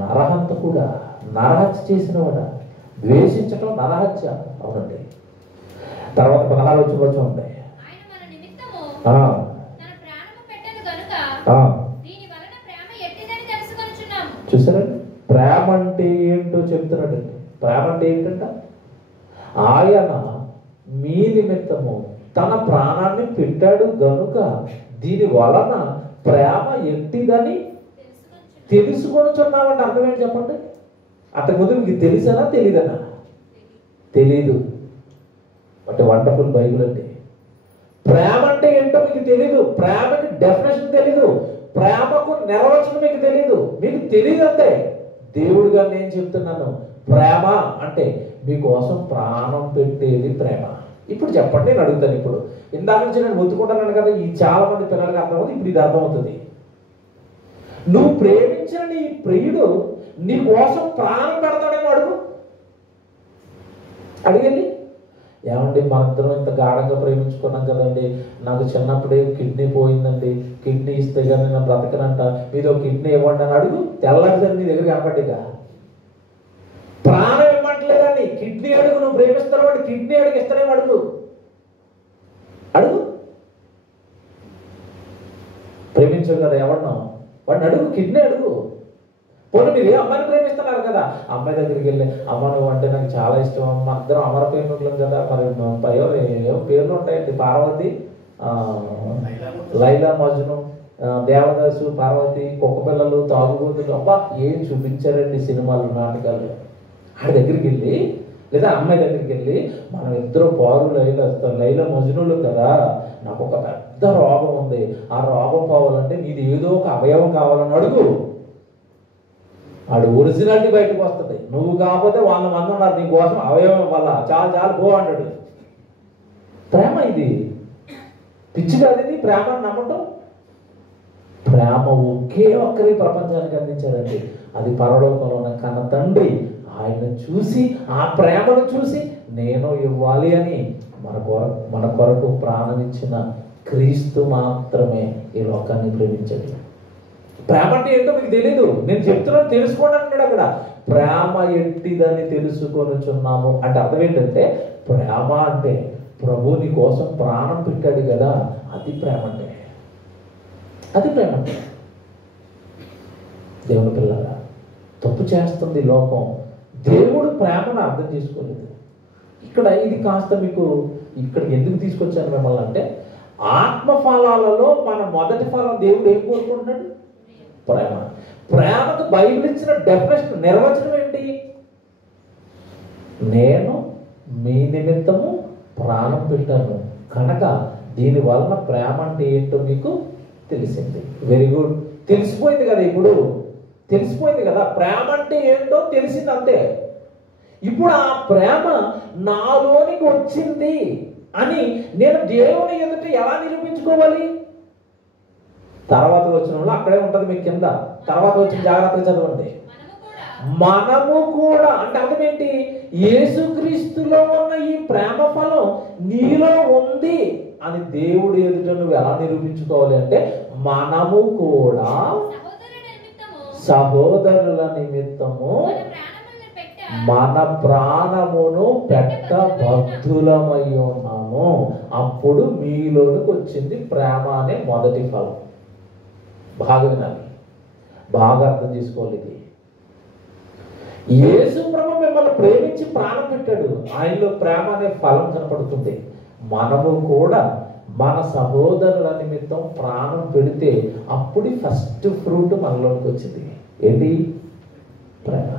నరహంతకుడా. నరహత్య చేసినవాడా? ద్వేషించటం నరహత్య. అవునండి. తర్వాత 16వ వచనం చూడండి. చూసారండి, ప్రేమ అంటే ఏంటో చెప్తున్నాడండి. ప్రేమ అంటే ఏంటంట, ఆయన మీ నిమిత్తము తన ప్రాణాన్ని పెట్టాడు గనుక దీని వలన ప్రేమ ఎట్టిదని తెలుసుకొనుచున్నామంటే అర్థం ఏంటి చెప్పండి. అంతకుముందు మీకు తెలుసనా తెలీదనా? తెలీదు. అంటే వండర్ఫుల్ బైబిల్ అండి. ప్రేమ అంటే ఏంటో మీకు తెలీదు, ప్రేమకి డెఫినేషన్ తెలీదు. ప్రేమకు నిర్వచనం మీకు తెలీదు, మీకు తెలియదు అంతే. దేవుడిగా నేను చెప్తున్నాను, ప్రేమ అంటే మీకోసం ప్రాణం పెట్టేది ప్రేమ. ఇప్పుడు చెప్పండి, నేను అడుగుతాను. ఇప్పుడు ఇందాక నుంచి నేను ఒత్తుకుంటాను కదా, ఈ చాలా మంది పిల్లలకి అర్థమవుతుంది, ఇప్పుడు ఇది అర్థమవుతుంది. నువ్వు ప్రేమించిన నీ ప్రియుడు నీ కోసం ప్రాణం పెడతాడని అడిగండి. ఏమండి మనందరం ఇంత గాఢంగా ప్రేమించుకున్నాం కదండి, నాకు చిన్నప్పుడే కిడ్నీ పోయిందండి, కిడ్నీ ఇస్తే కానీ నేను బ్రతకనంట, మీదో కిడ్నీ ఇవ్వండి అని అడుగు. తెల్లారిదని నీ దగ్గర కనపడ్డిగా ప్రాణం ఇవ్వట్లేదని కిడ్నీ అడుగు. నువ్వు ప్రేమిస్తావు వాడు కిడ్నీ అడుగు, ఇస్తానేమో అడుగు. ప్రేమించవు కదా ఎవరినో, వాడిని అడుగు, కిడ్నీ అడుగు. పోనీ మీరు ఏ అమ్మాయిని ప్రేమిస్తున్నారు కదా, అమ్మాయి దగ్గరికి వెళ్ళి అమ్మ నువ్వు అంటే నాకు చాలా ఇష్టం, అమ్మ అందరం అమర ప్రేమికులం కదా, మరి ఏమో పేర్లు ఉంటాయండి, పార్వతి, లైలా మజ్ను, దేవదాసు, పార్వతి, కుక్క పిల్లలు, తాగుబోతులు, అబ్బా ఏం చూపించారండి సినిమాలు, నాటకాలు. ఆడి దగ్గరికి వెళ్ళి లేదా అమ్మాయి దగ్గరికి వెళ్ళి మనం ఇద్దరు పారు లైలా మజ్నులు కదా, నాకు ఒక పెద్ద రోగం ఉంది, ఆ రోగం పోవాలంటే నీది ఏదో ఒక అవయవం కావాలని అడుగు. ఆడు ఒరిజినాలిటీ బయటకు వస్తుంది. నువ్వు కాకపోతే 100 మంది ఉన్నారు నీ కోసం, అవయవం వల్ల చాలా చాలా పో అంటాడు. ప్రేమ ఇది, పిచ్చి కాదు ఇది. ప్రేమను నమ్మటం. ప్రేమ ఒకే ఒక్కరి ప్రపంచానికి అందించారండి, అది పరలోకంలో ఉన్న కన్న తండ్రి. ఆయన చూసి, ఆ ప్రేమను చూసి నేను ఇవ్వాలి అని మన కొరకు ప్రాణం ఇచ్చిన క్రీస్తు మాత్రమే ఈ లోకాన్ని ప్రేమించండి. ప్రేమ అంటే ఏంటో మీకు తెలీదు, నేను చెప్తున్నాను తెలుసుకోండి అంటున్నాడు అక్కడ. ప్రేమ ఎట్టిదని తెలుసుకొనుచున్నాము అంటే అర్థం ఏంటంటే, ప్రేమ అంటే ప్రభు నీ కోసం ప్రాణం పెట్టాడు కదా, అది ప్రేమ అంటే. అది ప్రేమ అంటే. దేవుని పిల్లరా, తప్పు చేస్తుంది లోకం. దేవుడు ప్రేమను అర్థం చేసుకోలేదు. ఇక్కడ ఇది కాస్త మీకు ఇక్కడ ఎందుకు తీసుకొచ్చాను మిమ్మల్ని అంటే, ఆత్మఫలాలలో మన మొదటి ఫలం దేవుడు ఏం కోరుకుంటున్నాడు? ప్రేమ. ప్రేమకు బైబిల్ ఇచ్చిన డెఫినేషన్, నిర్వచనం ఏంటి? నేను మీ నిమిత్తము ప్రాణం పెట్టాను కనుక దీని వలన ప్రేమ అంటే ఏంటో మీకు తెలిసింది. వెరీ గుడ్, తెలిసిపోయింది కదా. ఇప్పుడు తెలిసిపోయింది కదా, ప్రేమ అంటే ఏంటో తెలిసింది అంతే. ఇప్పుడు ఆ ప్రేమ నాలోనికి వచ్చింది అని నేను దేవుని ఎదుట ఎలా నిరూపించుకోవాలి? తర్వాత వచ్చిన వాళ్ళు అక్కడే ఉంటుంది మీకు కింద. తర్వాత వచ్చిన జాగ్రత్తగా చదవండి. మనము కూడా అంటే అర్థం ఏంటి? యేసుక్రీస్తులో ఉన్న ఈ ప్రేమ ఫలం నీలో ఉంది అని దేవుడి ఎదుట నువ్వు ఎలా నిరూపించుకోవాలి అంటే, మనము కూడా సహోదరుల నిమిత్తము మన ప్రాణమును పెట్ట బద్ధులమై ఉన్నాము. అప్పుడు మీలోనికి వచ్చింది ప్రేమ అనే మొదటి ఫలం. బాగా వినాలి, బాగా అర్థం చేసుకోవాలి. ఇది యేసు ప్రభు మిమ్మల్ని ప్రేమించి ప్రాణం పెట్టాడు, ఆయనలో ప్రేమ అనే ఫలం కనపడుతుంది. మనము కూడా మన సహోదరుల నిమిత్తం ప్రాణం పెడితే అప్పుడు ఫస్ట్ ఫ్రూట్ మనలోనికి వచ్చింది. ఏంటి? ప్రేమ.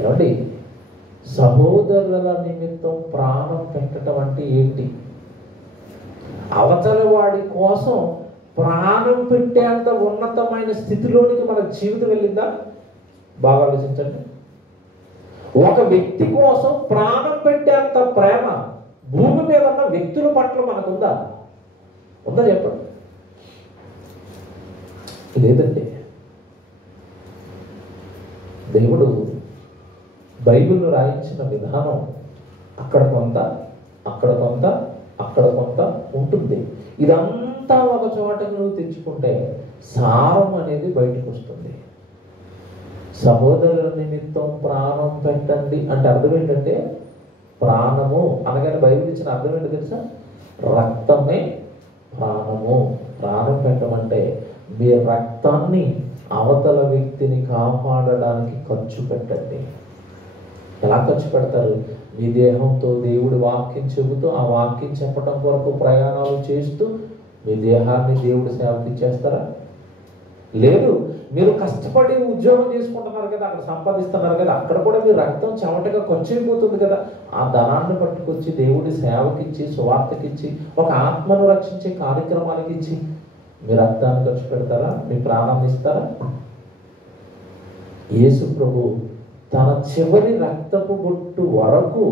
ఏమండి, సహోదరుల నిమిత్తం ప్రాణం పెట్టడం అంటే ఏంటి? అవతల వాడి కోసం ప్రాణం పెట్టేంత ఉన్నతమైన స్థితిలోనికి మన జీవితం వెళ్ళిందా? బాగా ఆలోచించండి. ఒక వ్యక్తి కోసం ప్రాణం పెట్టేంత ప్రేమ భూమి మీద ఉన్న వ్యక్తుల పట్ల మనకుందా? ఉందా చెప్పండి. లేదండి. దేవుడు బైబిల్ రాయించిన విధానం అక్కడ కొంత, అక్కడ కొంత, అక్కడ కొంత ఉంటుంది. ఇదంతా ఒక చోటకు నువ్వు తెచ్చుకుంటే సారం అనేది బయటకు వస్తుంది. సహోదరుల నిమిత్తం ప్రాణం పెట్టండి అంటే అర్థం ఏంటంటే, ప్రాణము అనగానే బైబిల్ ఇచ్చిన అర్థం ఏంటో తెలుసా? రక్తమే ప్రాణము. ప్రాణం పెట్టమంటే మీ రక్తాన్ని అవతల వ్యక్తిని కాపాడడానికి ఖర్చు పెట్టండి. ఎలా ఖర్చు పెడతారు? మీ దేహంతో దేవుడి వాక్యం చెబుతూ, ఆ వాక్యం చెప్పడం కొరకు ప్రయాణాలు చేస్తూ మీ దేహాన్ని దేవుడి సేవకి ఇచ్చేస్తారా? లేదు. మీరు కష్టపడి ఉద్యోగం చేసుకుంటున్నారు కదా, అక్కడ సంపాదిస్తున్నారు కదా, అక్కడ కూడా మీ రక్తం చెమటగా ఖర్చు అయిపోతుంది కదా. ఆ ధనాన్ని పట్టుకొచ్చి దేవుడి సేవకిచ్చి, సువార్తకిచ్చి, ఒక ఆత్మను రక్షించే కార్యక్రమానికి ఇచ్చి మీ రక్తాన్ని ఖర్చు పెడతారా? మీ ప్రాణాన్ని ఇస్తారా? యేసు ప్రభు తన చివరి రక్తపు బొట్టు వరకు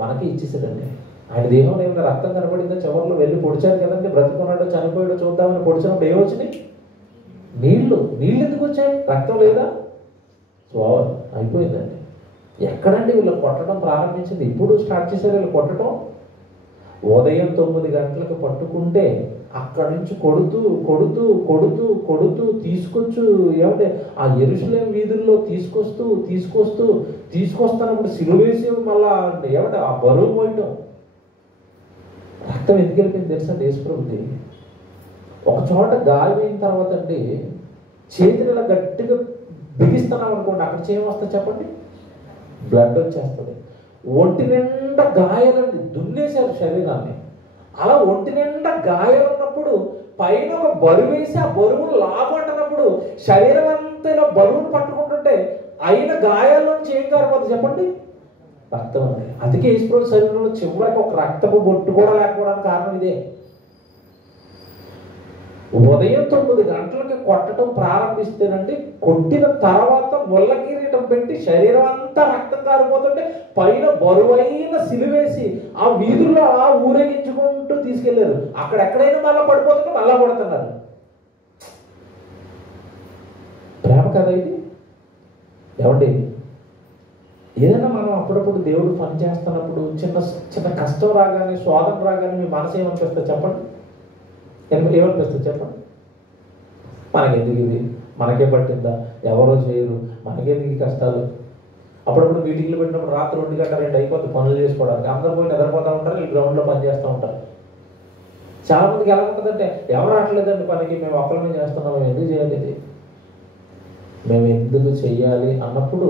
మనకి ఇచ్చేసాడండి. ఆయన దేహంలో ఏమైనా రక్తం కనబడిందో చివరిలో వెళ్ళి పొడిచారు కదండి. బ్రతుకున్నాడో చనిపోయాడో చూద్దామని పొడిచినప్పుడు ఏమొచ్చినాయి? నీళ్లు ఎందుకు వచ్చాయి? రక్తం లేదా? సో అయిపోయిందండి. ఎక్కడండి వీళ్ళు కొట్టడం ప్రారంభించింది? ఇప్పుడు స్టార్ట్ చేశారు వీళ్ళు కొట్టడం. ఉదయం 9 గంటలకు పట్టుకుంటే అక్కడి నుంచి కొడుతూ కొడుతూ కొడుతూ కొడుతూ తీసుకొచ్చు ఏమంటే ఆ యెరూషలేము వీధుల్లో తీసుకొస్తున్నప్పుడు సిలువేసి మళ్ళా ఏమంటే ఆ బరువు పోయటం. రక్తం ఎందుకు వెళ్ళిపోయింది తెలుసా? యేసుప్రభుది ఒక చోట గాయమైన తర్వాత అండి చేతిని ఇలా గట్టిగా బిగిస్తున్నాం అనుకోండి, అక్కడ చేయమొస్తుంది చెప్పండి, బ్లడ్ వచ్చేస్తుంది. ఒంటి నిండా గాయాలండి, దున్నేశారు శరీరాన్ని. అలా ఒంటి నిండా గాయాలు ఉన్నప్పుడు పైన ఒక బరువు వేసి ఆ బరువును లాగొట్టనప్పుడు శరీరం అంతా ఇలా బరువును పట్టుకుంటుంటే అయిన గాయాల్లోంచి ఏం కారిపోతుంది చెప్పండి? రక్తం అండి. అందుకే యేసుప్రభు శరీరంలో చివరికి ఒక రక్తపు బొట్టు కూడా లేకపోవడానికి కారణం ఇదే. ఉదయం 9 గంటలకి కొట్టడం ప్రారంభిస్తేనండి, కొట్టిన తర్వాత ముళ్ళ కిరీటం పెట్టి శరీరం అంతా రక్తం కారిపోతుంటే పైన బరువైన సిలువేసి ఆ వీధుల్లో అలా ఊరేగించుకుంటూ తీసుకెళ్లారు. అక్కడెక్కడైనా మళ్ళా పడిపోతుంటే మళ్ళా పడుతున్నారు. ప్రేమ కదా ఇది? ఏమండి, ఏదైనా మనం అప్పుడప్పుడు దేవుడు పని చేస్తున్నప్పుడు చిన్న కష్టం రాగానే, శోధన రాగానే మీ మనసు ఏమనిపిస్తుంది చెప్పండి? ఏమనిపిస్తుంది చెప్పండి? మనకెందుకు ఇది? మనకే పట్టిందా? ఎవరో చేయరు, మనకెందుకు ఈ కష్టాలు? అప్పుడప్పుడు మీటింగ్లు పెట్టినప్పుడు రాత్రి 1 గంట 2 అయిపోతుంది పనులు చేసుకోవడానికి. అందరూ పోయి నిద్రపోతూ ఉంటారు, వీళ్ళు గ్రౌండ్లో పని చేస్తూ ఉంటారు. చాలా మందికి ఎలా ఉంటుందంటే, ఎవరు రావట్లేదండి పనికి, మేము ఒక్కరిమే చేస్తున్నాం, మేము ఎందుకు చేయాలి ఇది? మేము ఎందుకు చెయ్యాలి అన్నప్పుడు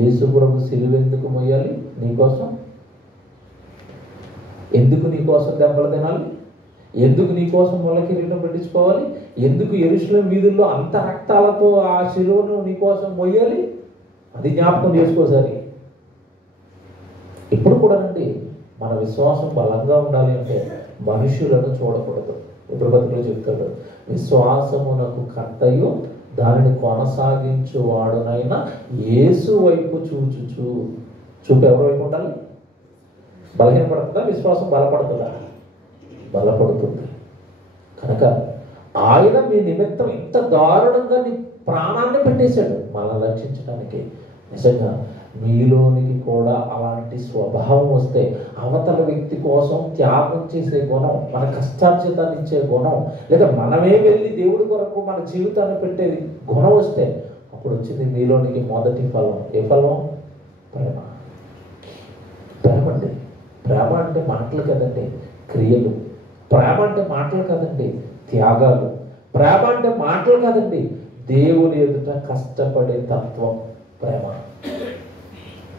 యేసు ప్రభు సిలువ ఎందుకు మోయాలి? నీకోసం. ఎందుకు నీకోసం దెబ్బలు తినాలి? ఎందుకు నీకోసం ముళ్ళ కిరీటం పెట్టించుకోవాలి? ఎందుకు యెరూషలేము వీధుల్లో అంత రక్తాలతో ఆ శిలువను నీకోసం మొయ్యాలి? అది జ్ఞాపకం చేసుకోసారి. ఇప్పుడు కూడానండి మన విశ్వాసం బలంగా ఉండాలి అంటే మనుషులను చూడకూడదు. ఇప్పుడు బతుకులు చెప్తాడు, విశ్వాసమునకు కర్తయు దానిని కొనసాగించువాడునైనా యేసు వైపు చూపు ఎవరి వైపు ఉండాలి? బలహీనపడుతుందా? విశ్వాసం బలపడుతుందా? బలపడుతుంది. కనుక ఆయన మీ నిమిత్తం ఇంత దారుణంగా నీ ప్రాణాన్ని పెట్టేశాడు మనల్ని రక్షించడానికి. నిజంగా మీలోనికి కూడా అలాంటి స్వభావం వస్తే, అవతల వ్యక్తి కోసం త్యాగం చేసే గుణం, మన కష్టార్జితాన్ని ఇచ్చే గుణం, లేదా మనమే వెళ్ళి దేవుడి కొరకు మన జీవితాన్ని పెట్టే గుణం వస్తే అప్పుడు వచ్చింది మీలోనికి మొదటి ఫలం. ఏ ఫలం? ప్రేమ. ప్రేమ అండి. ప్రేమ అంటే మాటలు కదండి, క్రియలు. ప్రేమ అంటే మాటలు కదండి, త్యాగాలు. ప్రేమ అంటే మాటలు కదండి, దేవుని ఎదుట కష్టపడే తత్వం ప్రేమ.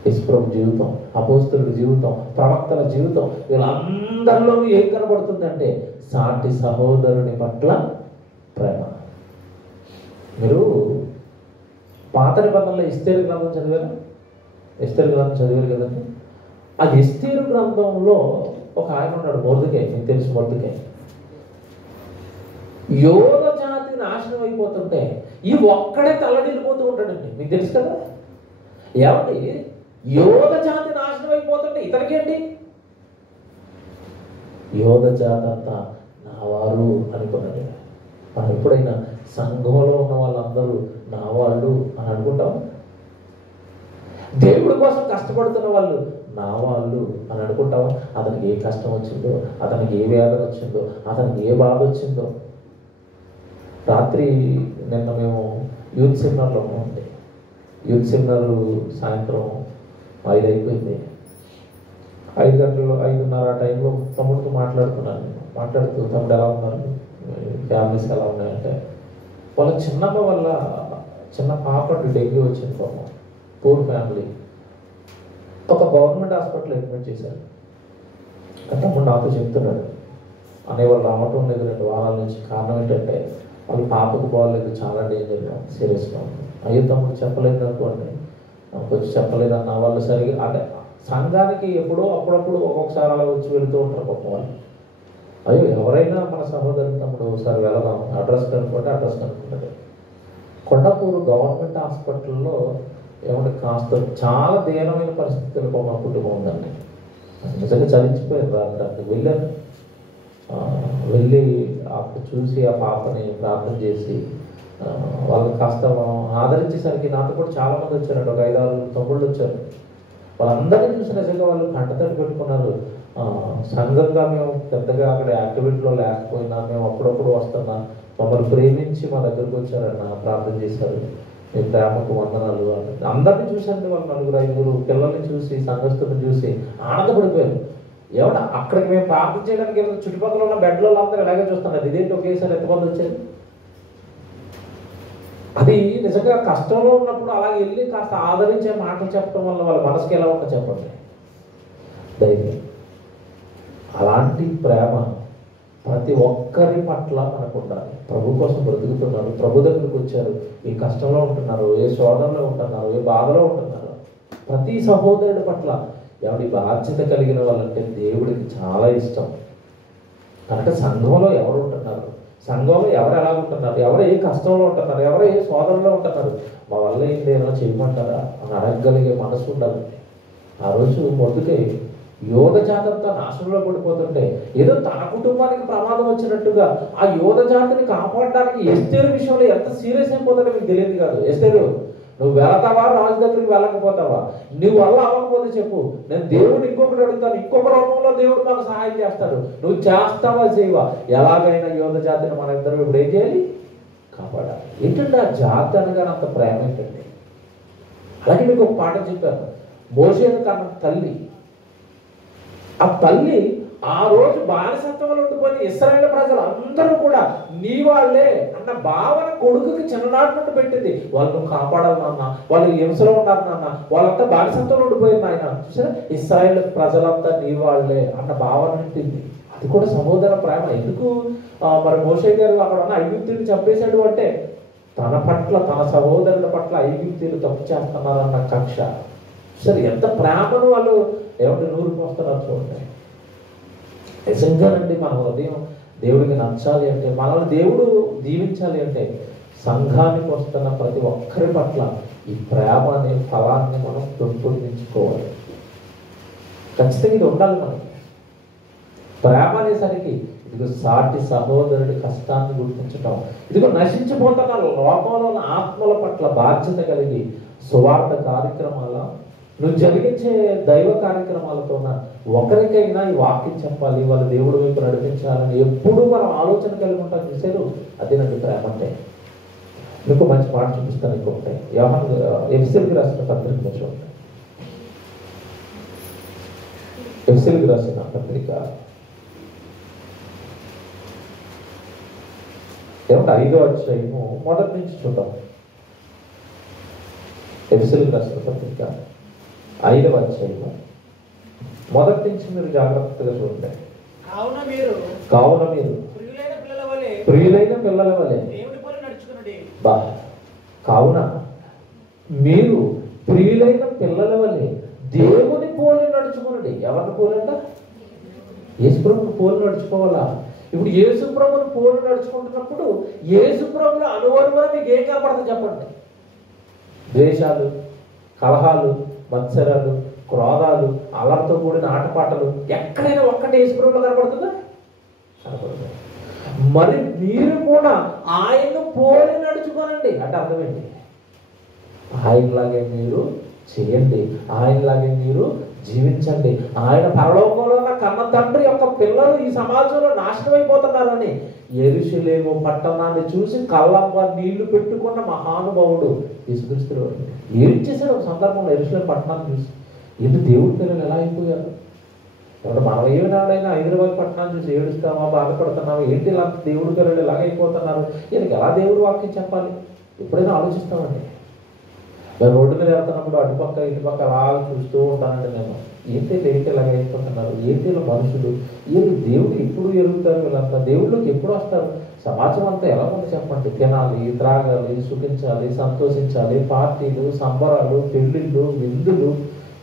యేసుప్రభు జీవితం, అపోస్తలుల జీవితం, ప్రవక్తల జీవితం, వీళ్ళందరిలోనూ ఏం కనబడుతుందంటే సాటి సహోదరుని పట్ల ప్రేమ. మీరు పాత నిబంధనలో ఎస్తేరు గ్రంథం చదివారు? ఎస్తేరు గ్రంథం చదివారు కదండి. ఆ ఎస్తేరు గ్రంథంలో ఒక ఆయన ఉన్నాడు, మొర్దెకై. మీకు తెలుసు మొర్దెకై. యోధ జాతి నాశనం అయిపోతుంటే ఈ ఒక్కడే తల్లడిల్లిపోతూ ఉంటాడండి. మీకు తెలుసు కదా. ఏమండి, యోధ జాతి నాశనం అయిపోతుంటే ఇతనికేంటి? యోధ జాతి అంతా నా వారు అనుకున్నాడు. మనం ఎప్పుడైనా సంఘంలో ఉన్న వాళ్ళందరూ నా వాళ్ళు అని అనుకుంటాం? దేవుడి కోసం కష్టపడుతున్న వాళ్ళు నా వాళ్ళు అని అనుకుంటావా? అతనికి ఏ కష్టం వచ్చిందో, అతనికి ఏ వేదన వచ్చిందో, అతనికి ఏ బాధ వచ్చిందో. రాత్రి నిన్న మేము యూత్ సెమినార్లో ఉన్నామండి. యూత్ సెమినార్ సాయంత్రం 5 అయిపోయింది. 5 గంటలు 5:30 ఆ టైంలో తమ్ముడితో మాట్లాడుతున్నాను. మాట్లాడుతూ, తమ్ముడు ఎలా ఉన్నారు, ఫ్యామిలీస్ ఎలా ఉన్నాయంటే, వాళ్ళ చిన్నమ్మ వల్ల చిన్న పాప డెంగ్యూ వచ్చింది పాపం. Poor family. ఒక గవర్నమెంట్ హాస్పిటల్ అడ్మిట్ చేశారు. తమ్ముడు నాతో చెప్తున్నాడు, అనేవాళ్ళు రావటం లేదు 2 వారాల నుంచి. కారణం ఏంటంటే వాళ్ళ పాపకు బాగోలేదు, చాలా డేంజర్గా, సీరియస్గా ఉంది. అయ్యో తమ్ముడు చెప్పలేదు అనుకోండి, కొంచెం చెప్పలేదు అన్న వాళ్ళు సరిగా అంటే సంఘానికి ఎప్పుడో అప్పుడప్పుడు ఒక్కొక్కసారి అలా వచ్చి వెళుతూ ఉంటారు పాపం వాళ్ళు. అయ్యో ఎవరైనా మన సహోదరుని తమ్ముడు ఒకసారి వెళదాం, అడ్రస్ కనుక్కుంటే అడ్రస్ కనుక్కుంటాడు. కొండాపూర్ గవర్నమెంట్ హాస్పిటల్లో ఏమంటే కాస్త చాలా దీనమైన పరిస్థితుల్లో మా కుటుంబం ఉందండి. నిజంగా చలించిపోయారు. రాత్రి వెళ్ళాను. వెళ్ళి అక్కడ చూసి ఆ పాపని ప్రార్థన చేసి వాళ్ళని కాస్త ఆదరించేసరికి నాతో కూడా చాలామంది వచ్చారండి. ఒక 5-6 తమ్ముళ్ళు వచ్చారు. వాళ్ళందరినీ చూసి నిజంగా వాళ్ళు కంటతడి పెట్టుకున్నారు. సంఘంగా మేము పెద్దగా అక్కడ యాక్టివిటీలో లేకపోయినా మేము అప్పుడప్పుడు వస్తున్నా మమ్మల్ని ప్రేమించి మా దగ్గరకు వచ్చారన్న, ప్రార్థన చేశారు. మీ ప్రేమకు వందనాలు అని అందరినీ చూశారండి. వాళ్ళు 4-5 పిల్లల్ని చూసి, సంఘస్థులను చూసి ఆనందపడిపోయారు. ఏమన్నా అక్కడికి మేము ప్రార్థన చేయడానికి చుట్టుపక్కల ఉన్న బెడ్లో అందరూ ఇలాగే చూస్తున్నారు. ఇదేంటి ఒకేసారి ఎంతమంది వచ్చారు? అది నిజంగా కష్టంలో ఉన్నప్పుడు అలా వెళ్ళి కాస్త ఆదరించే మాటలు చెప్పడం వల్ల వాళ్ళ మనసుకి ఎలా ఉంటుందో చెప్పండి. ధైర్యం. అలాంటి ప్రేమ ప్రతి ఒక్కరి పట్ల మనకు ఉండాలి. ప్రభు కోసం బ్రతుకుతున్నారు, ప్రభు దగ్గరికి వచ్చారు, ఏ కష్టంలో ఉంటున్నారు, ఏ శోధనలో ఉంటున్నారు, ఏ బాధలో ఉంటున్నారు, ప్రతి సహోదరుడి పట్ల ఎవరి బాధ్యత కలిగిన వాళ్ళంటే దేవుడికి చాలా ఇష్టం. అంటే సంఘంలో ఎవరు ఉంటున్నారు, సంఘంలో ఎవరు ఎలా ఉంటున్నారు, ఎవరు ఏ కష్టంలో ఉంటున్నారు, ఎవరు ఏ శోధనలో ఉంటున్నారు, మా వల్ల ఏంటి ఏమైనా చేయమంటారా అని అడగగలిగే మనసు ఉండాలండి. ఆ రోజు మొదటికే యోధ జాతంతో నాశనంలో పడిపోతుంటే ఏదో తన కుటుంబానికి ప్రమాదం వచ్చినట్టుగా ఆ యోధ జాతిని కాపాడడానికి ఎస్తేరు విషయంలో ఎంత సీరియస్ అయిపోతాడో మీకు తెలియదు కాదు. ఎస్తేరు, నువ్వు వెళతావా, రాజు దగ్గరికి వెళ్ళకపోతావా, నువ్వు వల్ల అవ్వకపోతే చెప్పు, నేను దేవుడు ఇంకొకటి అడుగుతాను, ఇంకొక రూపంలో దేవుడు మాకు సహాయం చేస్తాడు, నువ్వు చేస్తావా చేయవా, ఎలాగైనా యోధ జాతిని మన ఇద్దరు ఇప్పుడు ఏం చేయాలి, కాపాడాలి. ఏంటంటే ఆ జాతి అనగానే అంత ప్రేమ ఏంటండి. అలాగే మీకు ఒక పాట చెప్పాను. మోషేను కన్న తల్లి, ఆ తల్లి ఆ రోజు బానిసత్వంలో ఉండిపోయిన ఇశ్రాయేలు ప్రజలు అందరూ కూడా నీ వాళ్ళే అన్న భావన కొడుకుకి చిన్ననాటి నుండి పెట్టింది. వాళ్ళను కాపాడాలి నాన్న, వాళ్ళు హింసలో ఉన్నారు నాన్న, వాళ్ళంతా బానిసత్వంలో ఉండిపోయింది నాయన. చూసారా, ఇశ్రాయేలు ప్రజలంతా నీ వాళ్ళే అన్న భావన ఉంటుంది. అది కూడా సహోదర ప్రేమ. ఎందుకు మరి మోషే గారు అక్కడ ఉన్న ఐగుప్తుని చంపేశాడు అంటే తన పట్ల, తన సహోదరుల పట్ల ఐగుప్తులు తప్పు చేస్తున్నారన్న కక్ష. సరే, ఎంత ప్రేమను వాళ్ళు ఏమంటే నూరుకు వస్తున్నారు చూడండి. నిజంగానండి మన ఉదయం దేవుడికి నచ్చాలి అంటే, మనల్ని దేవుడు దీవించాలి అంటే సంఘానికి వస్తున్న ప్రతి ఒక్కరి పట్ల ఈ ప్రేమ అనే ఫలాన్ని మనం పెంపొందించుకోవాలి. ఖచ్చితంగా ఇది ఉండాలి మనకి. ప్రేమ అనేసరికి ఇదిగో సాటి సహోదరుడి కష్టాన్ని గుర్తించటం, ఇదిగో నశించిపోతున్న లోకంలో ఉన్న ఆత్మల పట్ల బాధ్యత కలిగి సువార్త కార్యక్రమాల, నువ్వు జరిగించే దైవ కార్యక్రమాలతో ఒకరికైనా ఈ వాక్యం చెప్పాలి, వాళ్ళ దేవుడి వైపు నడిపించాలని ఎప్పుడూ మనం ఆలోచన కలిగి ఉంటాం. చూసారు, అదేనండి ప్రేమ అంటే. మీకు మంచి మాట చూపిస్తాను. ఇంకొకటి ఎఫ్ఎస్సీలకు రాసిన పత్రిక చూడండి. ఎఫ్ఎస్సీలకు రాసిన పత్రిక ఏమంటే 5వ అధ్యాయము మొదటి నుంచి చూద్దాం. ఎఫ్ఎస్సీలకు రాసిన పత్రిక 5వ అధ్యాయము మొదటి నుంచి మీరు జాగ్రత్తగా చూడండి. కావున మీరు ప్రియులైన పిల్లల వలె బా కావున మీరు ప్రియులైన పిల్లల వలె దేవుని పోలి నడుచుకునండి. ఎవరిని పోలంట? యేసుప్రభుని పోలి నడుచుకోవాలా? ఇప్పుడు యేసుప్రభుని పోలి నడుచుకుంటున్నప్పుడు యేసుప్రభుల అనువరుగా మీకు ఏం కనపడుతుంది చెప్పండి? ద్వేషాలు, కలహాలు, మత్సరాలు, క్రోధాలు, అల్లరితో కూడిన ఆటపాటలు ఎక్కడైనా ఒక్కటే యేసుప్రభులో కనపడుతుందా? కనపడుతుంది. మరి మీరు కూడా ఆయన్ను పోలి నడుచుకోనండి అంటే అర్థం ఏంటి? ఆయనలాగే మీరు చేయండి, ఆయనలాగే మీరు జీవించండి. ఆయన పరలోకంలో ఉన్న కన్న తండ్రి యొక్క పిల్లలు ఈ సమాజంలో నాశనం అయిపోతున్నారని యెరూషలేము పట్టణాన్ని చూసి కళ్ళమ్మ నీళ్లు పెట్టుకున్న మహానుభావుడు యేసుక్రీస్తు ఏడ్చేసాడు ఒక సందర్భంలో. యెరూషలేము పట్టణాన్ని చూసి ఎందుకు దేవుడి పిల్లలు ఎలా అయిపోయారు? ఎవరు మనం ఏనాడైనా హైదరాబాద్ పట్టణాన్ని చూసి ఏడుస్తామా, బాధపడుతున్నామా, ఏంటి ఇలా దేవుడి పిల్లలు ఎలాగ అయిపోతున్నారు, వీళ్ళకి ఎలా దేవుడు వాక్యం చెప్పాలి? ఎప్పుడైనా ఆలోచిస్తామండి. రోడ్డు మీద వెళ్తున్నప్పుడు అటుపక్క ఇటుపక్క అలా చూస్తూ ఉంటానండి నేను. ఏంటి ఇలాగ అయిపోతున్నారు, ఏంటి మనుషులు, వీళ్ళు దేవుడు ఎప్పుడు ఎరుగుతారు, వీళ్ళంతా దేవుళ్ళకి ఎప్పుడు వస్తారు? సమాజం అంతా ఎలా ఉంది చెప్పండి? తినాలి, త్రాగాలి, సుఖించాలి, సంతోషించాలి, పార్టీలు, సంబరాలు, పెళ్ళిళ్ళు, విందులు,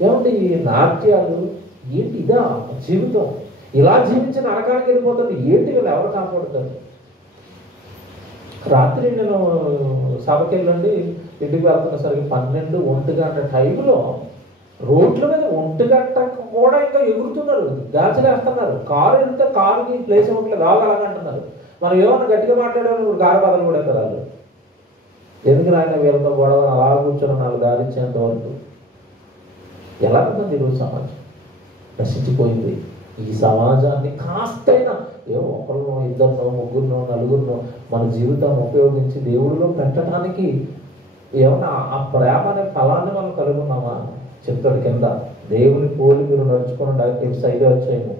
ఏమంటే ఈ నాట్యాలు, ఏంటి ఇదా జీవితం? ఇలా జీవించి నరకానికి వెళ్ళిపోతుంది. ఏంటి వీళ్ళు ఎవరు కాపాడుతారు? రాత్రి నేను సభకి వెళ్ళండి ఇంటికి వెళ్తున్న సరికి 12, 1 గంట టైంలో రోడ్ల మీద 1 గంట కూడా ఇంకా ఎగురుతున్నారు, గాజులేస్తున్నారు. కారు వెళ్తే కారుకి ప్లేస్ ఇవ్వట్లేదు, ఆగాలంటున్నారు. మనం ఏమన్నా గట్టిగా మాట్లాడారు కారు బదులు కూడా ఎత్తారు వాళ్ళు. ఎందుకు నాయన వీళ్ళతో గొడవ అలా కూర్చొని వాళ్ళు గాలించేంత వరకు. ఎలా ఉంటుంది ఈరోజు సమాజం? నశించిపోయింది. ఈ సమాజాన్ని కాస్తైనా ఒకరినో, ఇద్దరినో, ముగ్గురినో, నలుగురినో మన జీవితాన్ని ఉపయోగించి దేవుడిలో పెట్టడానికి ఏమన్నా ఆ ప్రేమ అనే ఫలాన్ని మనం కలుగున్నామా? చెప్తాడు కింద, దేవుని పోలి మీరు నడుచుకున్న 5 వచ్చాయేమో.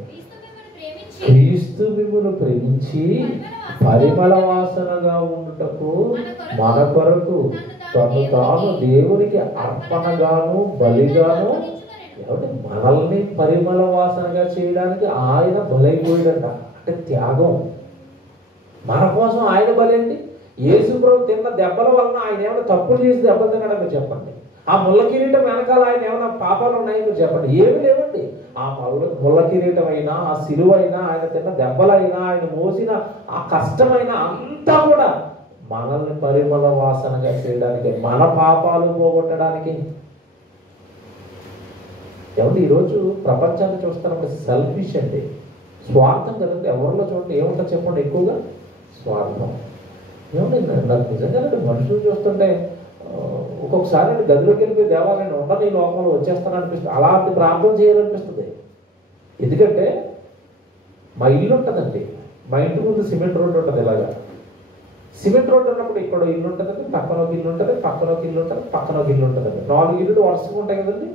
క్రీస్తు మిమ్మును ప్రేమించి పరిమళ వాసనగా ఉండుటకు మన కొరకు తను తాను దేవునికి అర్పణగాను బలిగాను ఏమంటే మనల్ని పరిమళ వాసనగా చేయడానికి ఆయన బలైపోయాడంట. అంటే త్యాగం. మన కోసం ఆయన బలేంటి? యేసు ప్రభు తిన్న దెబ్బల వలన ఆయన ఏమైనా తప్పులు చేసి దెబ్బలు తిన్నాడో మీరు చెప్పండి. ఆ ముళ్ళ కిరీటం వెనకాల ఆయన ఏమైనా పాపాలు ఉన్నాయో మీరు చెప్పండి. ఏమి లేవండి. ఆ ముళ్ళ కిరీటం అయినా, ఆ సిలువైనా, ఆయన తిన్న దెబ్బలైనా, ఆయన మోసిన ఆ కష్టమైనా అంతా కూడా మనల్ని పరిమళ వాసనగా చేయడానికి, మన పాపాలు పోగొట్టడానికి. ఏమంటే ఈరోజు ప్రపంచాన్ని చూస్తున్నప్పుడు సెల్ఫిష్ అండి, స్వార్థం కదండి. ఎవరిలో చూడండి ఏముంటుంది చెప్పండి? ఎక్కువగా స్వార్థం. ఏమండి నాకు నిజంగానే మనుషులు చూస్తుంటే ఒక్కొక్కసారి గదిలోకి వెళ్ళిపోయి దేవాలయం ఉండని ఈ లోకంలో వచ్చేస్తాను అనిపిస్తుంది. అలాంటి ప్రార్థన చేయాలనిపిస్తుంది. ఎందుకంటే మా ఇల్లు ఉంటుందండి, మా ఇంటి ముందు సిమెంట్ రోడ్డు ఉంటుంది. ఇలాగా సిమెంట్ రోడ్డు ఉన్నప్పుడు ఇక్కడ ఇల్లు ఉంటుందండి, పక్కన ఒక ఇల్లు ఉంటుంది, పక్కన ఒక ఇల్లు ఉంటుంది, పక్కన ఒక ఇల్లు ఉంటుందండి. 4 ఇల్లులు వరుసగా ఉంటాయి కదండి.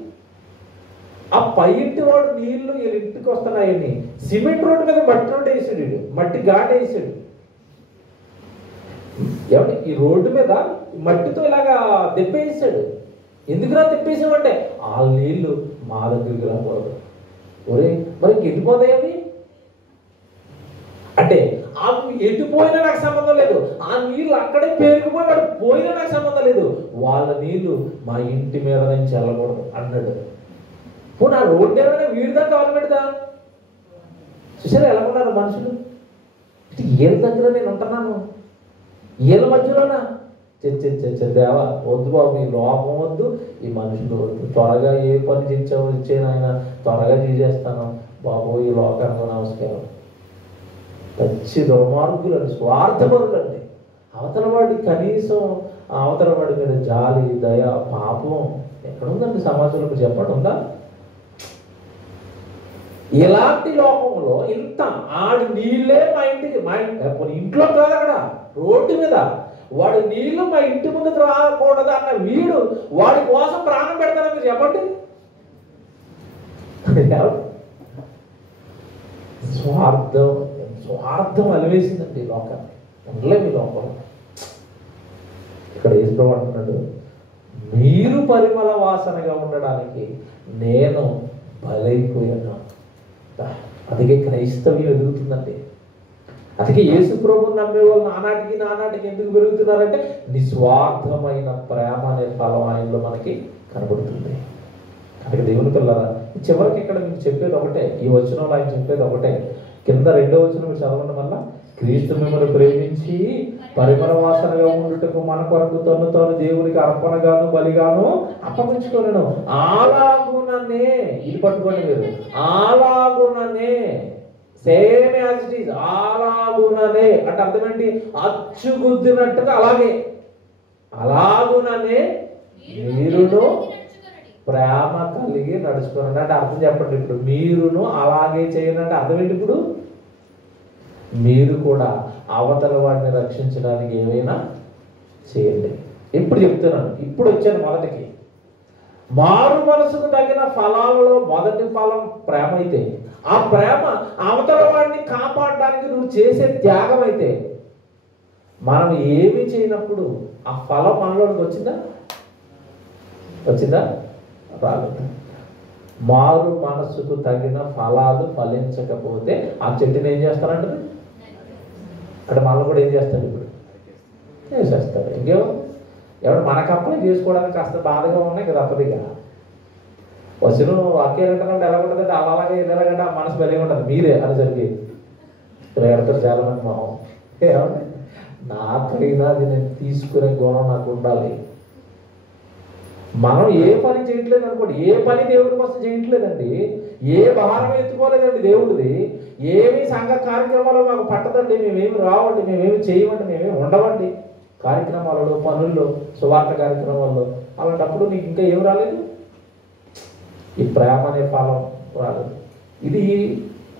ఆ పై ఇంటి వాడు నీళ్లు వీళ్ళ ఇంటికి వస్తున్నాయని సిమెంట్ రోడ్డు మీద మట్టి రోడ్డు వేసాడు, మట్టి ఘాట్ వేసాడు. ఏమంటే ఈ రోడ్డు మీద మట్టితో ఇలాగా తెప్పేసాడు. ఎందుకురా తెప్పేసామంటే ఆ నీళ్లు మా దగ్గరికి రాకూడదు. ఒరే మరి ఎట్టిపోతాయి అవి? అంటే అవి ఎట్టిపోయినా నాకు సంబంధం లేదు. ఆ నీళ్ళు అక్కడే పేరుకుపోయి వాడు పోయినా నాకు సంబంధం లేదు. వాళ్ళ నీళ్లు మా ఇంటి మీద నుంచి వెళ్ళకూడదు అన్నాడు. పోనీ ఆ రోడ్డు ఏమైనా వీడిదా గవర్నమెంట్దా? చూసారా ఎలా ఉన్నారు మనుషులు? వీళ్ళ దగ్గర నేను ఉంటున్నాను, వీళ్ళ మధ్యలోనా? దేవా వద్దు బాబు, ఈ లోపం వద్దు, ఈ మనుషులు వద్దు. త్వరగా ఏ పని ఇచ్చేది ఆయన త్వరగా చేసేస్తాను బాబు. ఈ లోకానికి నమస్కారం. పచ్చి దుర్మార్గులు అండి, స్వార్థపరులు అండి. అవతల వాడి కనీసం అవతల వాడి మీద జాలి, దయ, పాపం ఎక్కడుందండి సమాజంలో? చెప్పండి, ఉందా? ఇలాంటి లోకంలో ఇంత ఆడి నీళ్ళే మా ఇంటికి, మా ఇంట్లో కాదు అక్కడ రోడ్డు మీద వాడి నీళ్లు మా ఇంటి ముందుకు రాకూడదు అన్న వీడు వాడి కోసం ప్రాణం పెడతారని మీరు చెప్పండి. స్వార్థం అలివేసిందండి ఈ లోకాన్ని. ఉండలేము ఈ లోకంలో. ఇక్కడ యేసు అంటున్నాడు, మీరు పరిమళ వాసనగా ఉండడానికి నేను బలైపోయాను. అందుకే క్రైస్తవ్యం ఎదుగుతుందండి. అందుకే యేసు ప్రభువుని నమ్మే వాళ్ళు నానాటికి ఎందుకు పెరుగుతున్నారంటే నిస్వార్థమైన ప్రేమ అనే ఫలం ఆయనలో మనకి కనబడుతుంది. కనుక దేవుని పిల్లరా, చివరికి ఇక్కడ మీకు చెప్పేది ఒకటే, ఈ వచనంలో ఆయన చెప్పేది ఒకటే. కింద 2వ వచనం చదవడం వల్ల, క్రీస్తు మిమ్మల్ని ప్రేమించి పరిమళ వాసనగా ఉండుటకు మన కొరకు తాను దేవునికి అర్పణగాను బలిగాను అప్పగించుకోలేను. అలాగుననే, ఇది పట్టుకోండి మీరు, అలాగుననే, సేమ్ యాజ్ ఇట్ ఈజ్, అలాగుననే అంటే అర్థం ఏంటి? అచ్చుగుద్దినట్టుగా అలాగుననే మీరును ప్రేమ కలిగి నడుచుకోనండి అంటే అర్థం చెప్పండి. ఇప్పుడు మీరును అలాగే చేయండి అంటే అర్థం ఏంటి? ఇప్పుడు మీరు కూడా అవతల వాడిని రక్షించడానికి ఏమైనా చేయండి. ఇప్పుడు చెప్తున్నాను, ఇప్పుడు వచ్చాను మొదటికి. మారు మనసుకు తగిన ఫలాలలో మొదటి ఫలం ప్రేమ అయితే, ఆ ప్రేమ అవతల వాడిని కాపాడడానికి నువ్వు చేసే త్యాగం అయితే, మనం ఏమి చేయనప్పుడు ఆ ఫలం మనలోకి వచ్చిందా? రాలేదు. మారు మనసుకు తగిన ఫలాలు ఫలించకపోతే ఆ చెట్టుని ఏం చేస్తారంటే అంటే మనల్ని కూడా ఏం చేస్తాడు? ఇప్పుడు చేసేస్తాడు. ఇంకేమో ఎవరు మనకు అప్లై చేసుకోవడానికి కాస్త బాధగా ఉన్నాయి కదా, తప్పదిగా. వచనం వాక్యాలు వింటున్నప్పుడు ఎలా ఉంటుందంటే అలాగే ఎలాగంటే ఆ మనసు బలి ఉంటుంది మీరే అని జరిగేది. ఎడతారు చాలా మంది మొహం ఏమంటే నాకైనా అది నేను తీసుకునే గుణం నాకు ఉండాలి. మనం ఏ పని చేయట్లేదు అనుకోండి, ఏ పని దేవుడి కోసం చేయట్లేదండి, ఏ భారం ఎత్తుకోలేదండి దేవుడిది, ఏమి సంఘ కార్యక్రమాలు మాకు పట్టదండి, మేమేమి రావండి, మేమేమి చేయమండి, మేమేమి ఉండవండి కార్యక్రమాలలో, పనుల్లో, సువార్త కార్యక్రమాల్లో. అలాంటప్పుడు నీకు ఇంకా ఏం రాలేదు? ఈ ప్రేమ అనే ఫలం రాలేదు. ఇది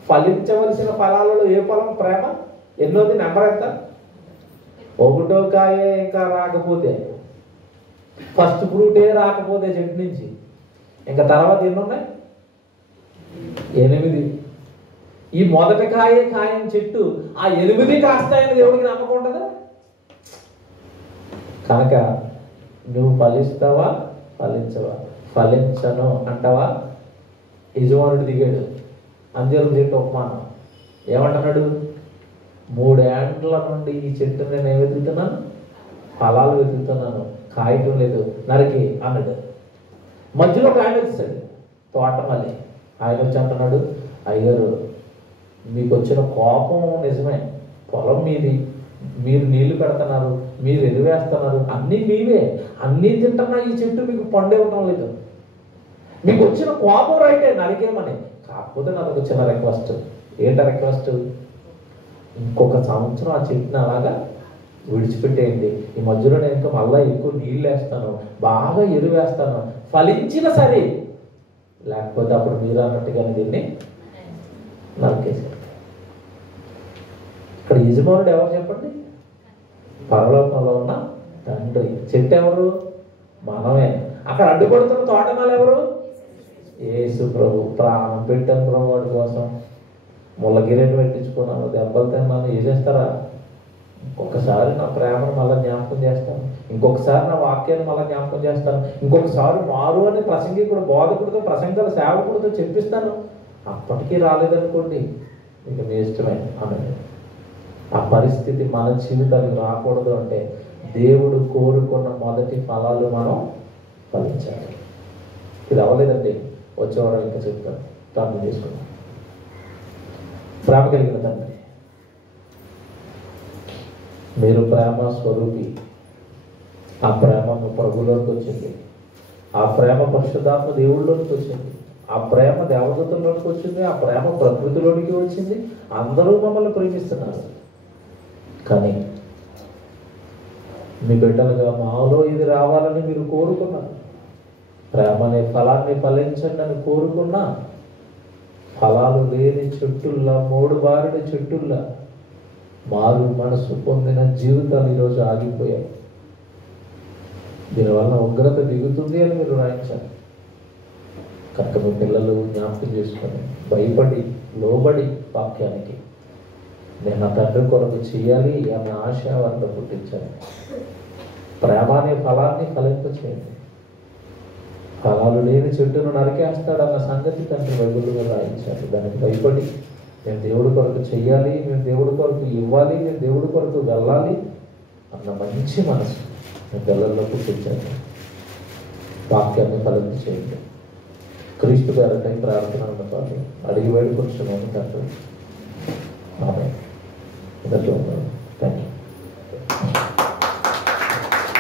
ఫలించవలసిన ఫలాలలో ఏ ఫలం? ప్రేమ. ఎన్నోది? నెంబర్ ఎంత? ఒకటో కాయే ఇంకా రాకపోతే, ఫస్ట్ ఫ్రూటే రాకపోతే చెట్టు నుంచి, ఇంకా తర్వాత ఎన్ని ఉన్నాయి? 8. ఈ మొదటి కాయే కాయని చెట్టు ఆ 8 కాస్తాయని దేవుడికి నమ్మకం ఉండదా? కనుక నువ్వు ఫలిస్తావా ఫలించవా? ఫలించను అంటావా? యజమానుడు దిగాడు అంజూరం చెట్టు ఉపమానం ఏమంటున్నాడు? 3 ఏండ్ల నుండి ఈ చెట్టు నేను ఏం వెతుకుతున్నాను? ఫలాలు వెతుకుతున్నాను, కాయటం లేదు, నరికి అన్నాడు. మధ్యలో ఒక ఆయన వచ్చాడు, తోటమల్లి. ఆయన వచ్చి అంటున్నాడు, అయ్యారు మీకు వచ్చిన కోపం నిజమే, పొలం మీది, మీరు నీళ్లు పెడుతున్నారు, మీరు ఎరువేస్తున్నారు, అన్నీ మీవే, అన్నీ తింటున్నా ఈ చెట్టు మీకు పండే ఉండడం లేదు. మీకు వచ్చిన కోపం రైటే, నరికేమని. కాకపోతే నాకు ఒక చిన్న రిక్వెస్ట్. ఏంట రిక్వెస్ట్? ఇంకొక సంవత్సరం ఆ చెట్టుని అలాగా విడిచిపెట్టేయండి. ఈ మధ్యలో నేను ఇంకా మళ్ళీ ఎక్కువ నీళ్ళు వేస్తాను, బాగా ఎరువేస్తాను, ఫలించిన సరే, లేకపోతే అప్పుడు మీరు అన్నట్టుగానే దీన్ని నరికేశారు. ఇక్కడ యజమానుడు ఎవరు చెప్పండి? పరలోకంలో ఉన్న తండ్రి. చెట్టు ఎవరు? మనమే. అక్కడ అడ్డుపడుతున్న తోటమాలు ఎవరు? యేసు ప్రభు. ప్రాణం పెట్టాను ప్రభు వాడి కోసం, ముళ్ళ గిరెట్ పెట్టించుకున్నాను, దెబ్బలు తిన్నాను, ఏం చేస్తారా? ఒక్కసారి నా ప్రేమను మళ్ళీ జ్ఞాపకం చేస్తాను, ఇంకొకసారి నా వాక్యాన్ని మళ్ళీ జ్ఞాపకం చేస్తాను, ఇంకొకసారి మారు అని ప్రసంగికుడు, బోధకుడితో, ప్రసంగాల సేవకుడితో చెప్పిస్తాను. అప్పటికీ రాలేదనుకోండి, ఇక మీ ఇష్టమే అన్నది. ఆ పరిస్థితి మన జీవితానికి రాకూడదు అంటే దేవుడు కోరుకున్న మొదటి ఫలాలు మనం ఫలించాలి. ఇది అవ్వలేదండి, వచ్చేవాడు ఇంకా చెప్తాను. ప్రార్థన చేసుకున్నాం. ప్రేమ కలిగిన తండ్రి, మీరు ప్రేమ స్వరూపి. ఆ ప్రేమ మీ ప్రభులోకి వచ్చింది, ఆ ప్రేమ పరిశుద్ధాత్మ దేవుళ్ళలోకి వచ్చింది, ఆ ప్రేమ దేవదూతల్లోకి వచ్చింది, ఆ ప్రేమ ప్రకృతిలోనికి వచ్చింది. అందరూ మమ్మల్ని ప్రేమిస్తున్నారు. కానీ మీ బిడ్డలుగా మాలో ఇది రావాలని మీరు కోరుకున్నారు. ప్రేమ అనే ఫలాన్ని ఫలించండి అని కోరుకున్నా, ఫలాలు లేని చెట్టుల్లా, 3 బారిన చెట్టుల్లా మారు మనసు పొందిన జీవితాలు ఈరోజు ఆగిపోయాయి. దీనివల్ల ఉగ్రత దిగుతుంది అని మీరు రాయించారు. కనుక మీ పిల్లలు జ్ఞాపకం చేసుకొని, భయపడి, లోబడి వాక్యానికి నేను నా తండ్రి కొరకు చేయాలి అన్న ఆశ వారిలో పుట్టించాను. ప్రేమ అనే ఫలాన్ని ఫలింప చేయండి. ఫలాలు లేని చెట్టును నరికేస్తాడన్న సంగతి తండ్రి బైబిల్లో రాయించారు. దానికి భయపడి మేము దేవుడి కొరకు చెయ్యాలి, మేము దేవుడి కొరకు ఇవ్వాలి, మేము దేవుడి కొరకు వెళ్ళాలి అన్న మంచి మనసు మీ పిల్లల్లో పుట్టించారు. వాక్యాన్ని ఫలింప చేయండి. క్రీస్తు గారిపై ప్రార్థన అడిగి వేడుకొచ్చున్నాను తండ్రి. ఆమె.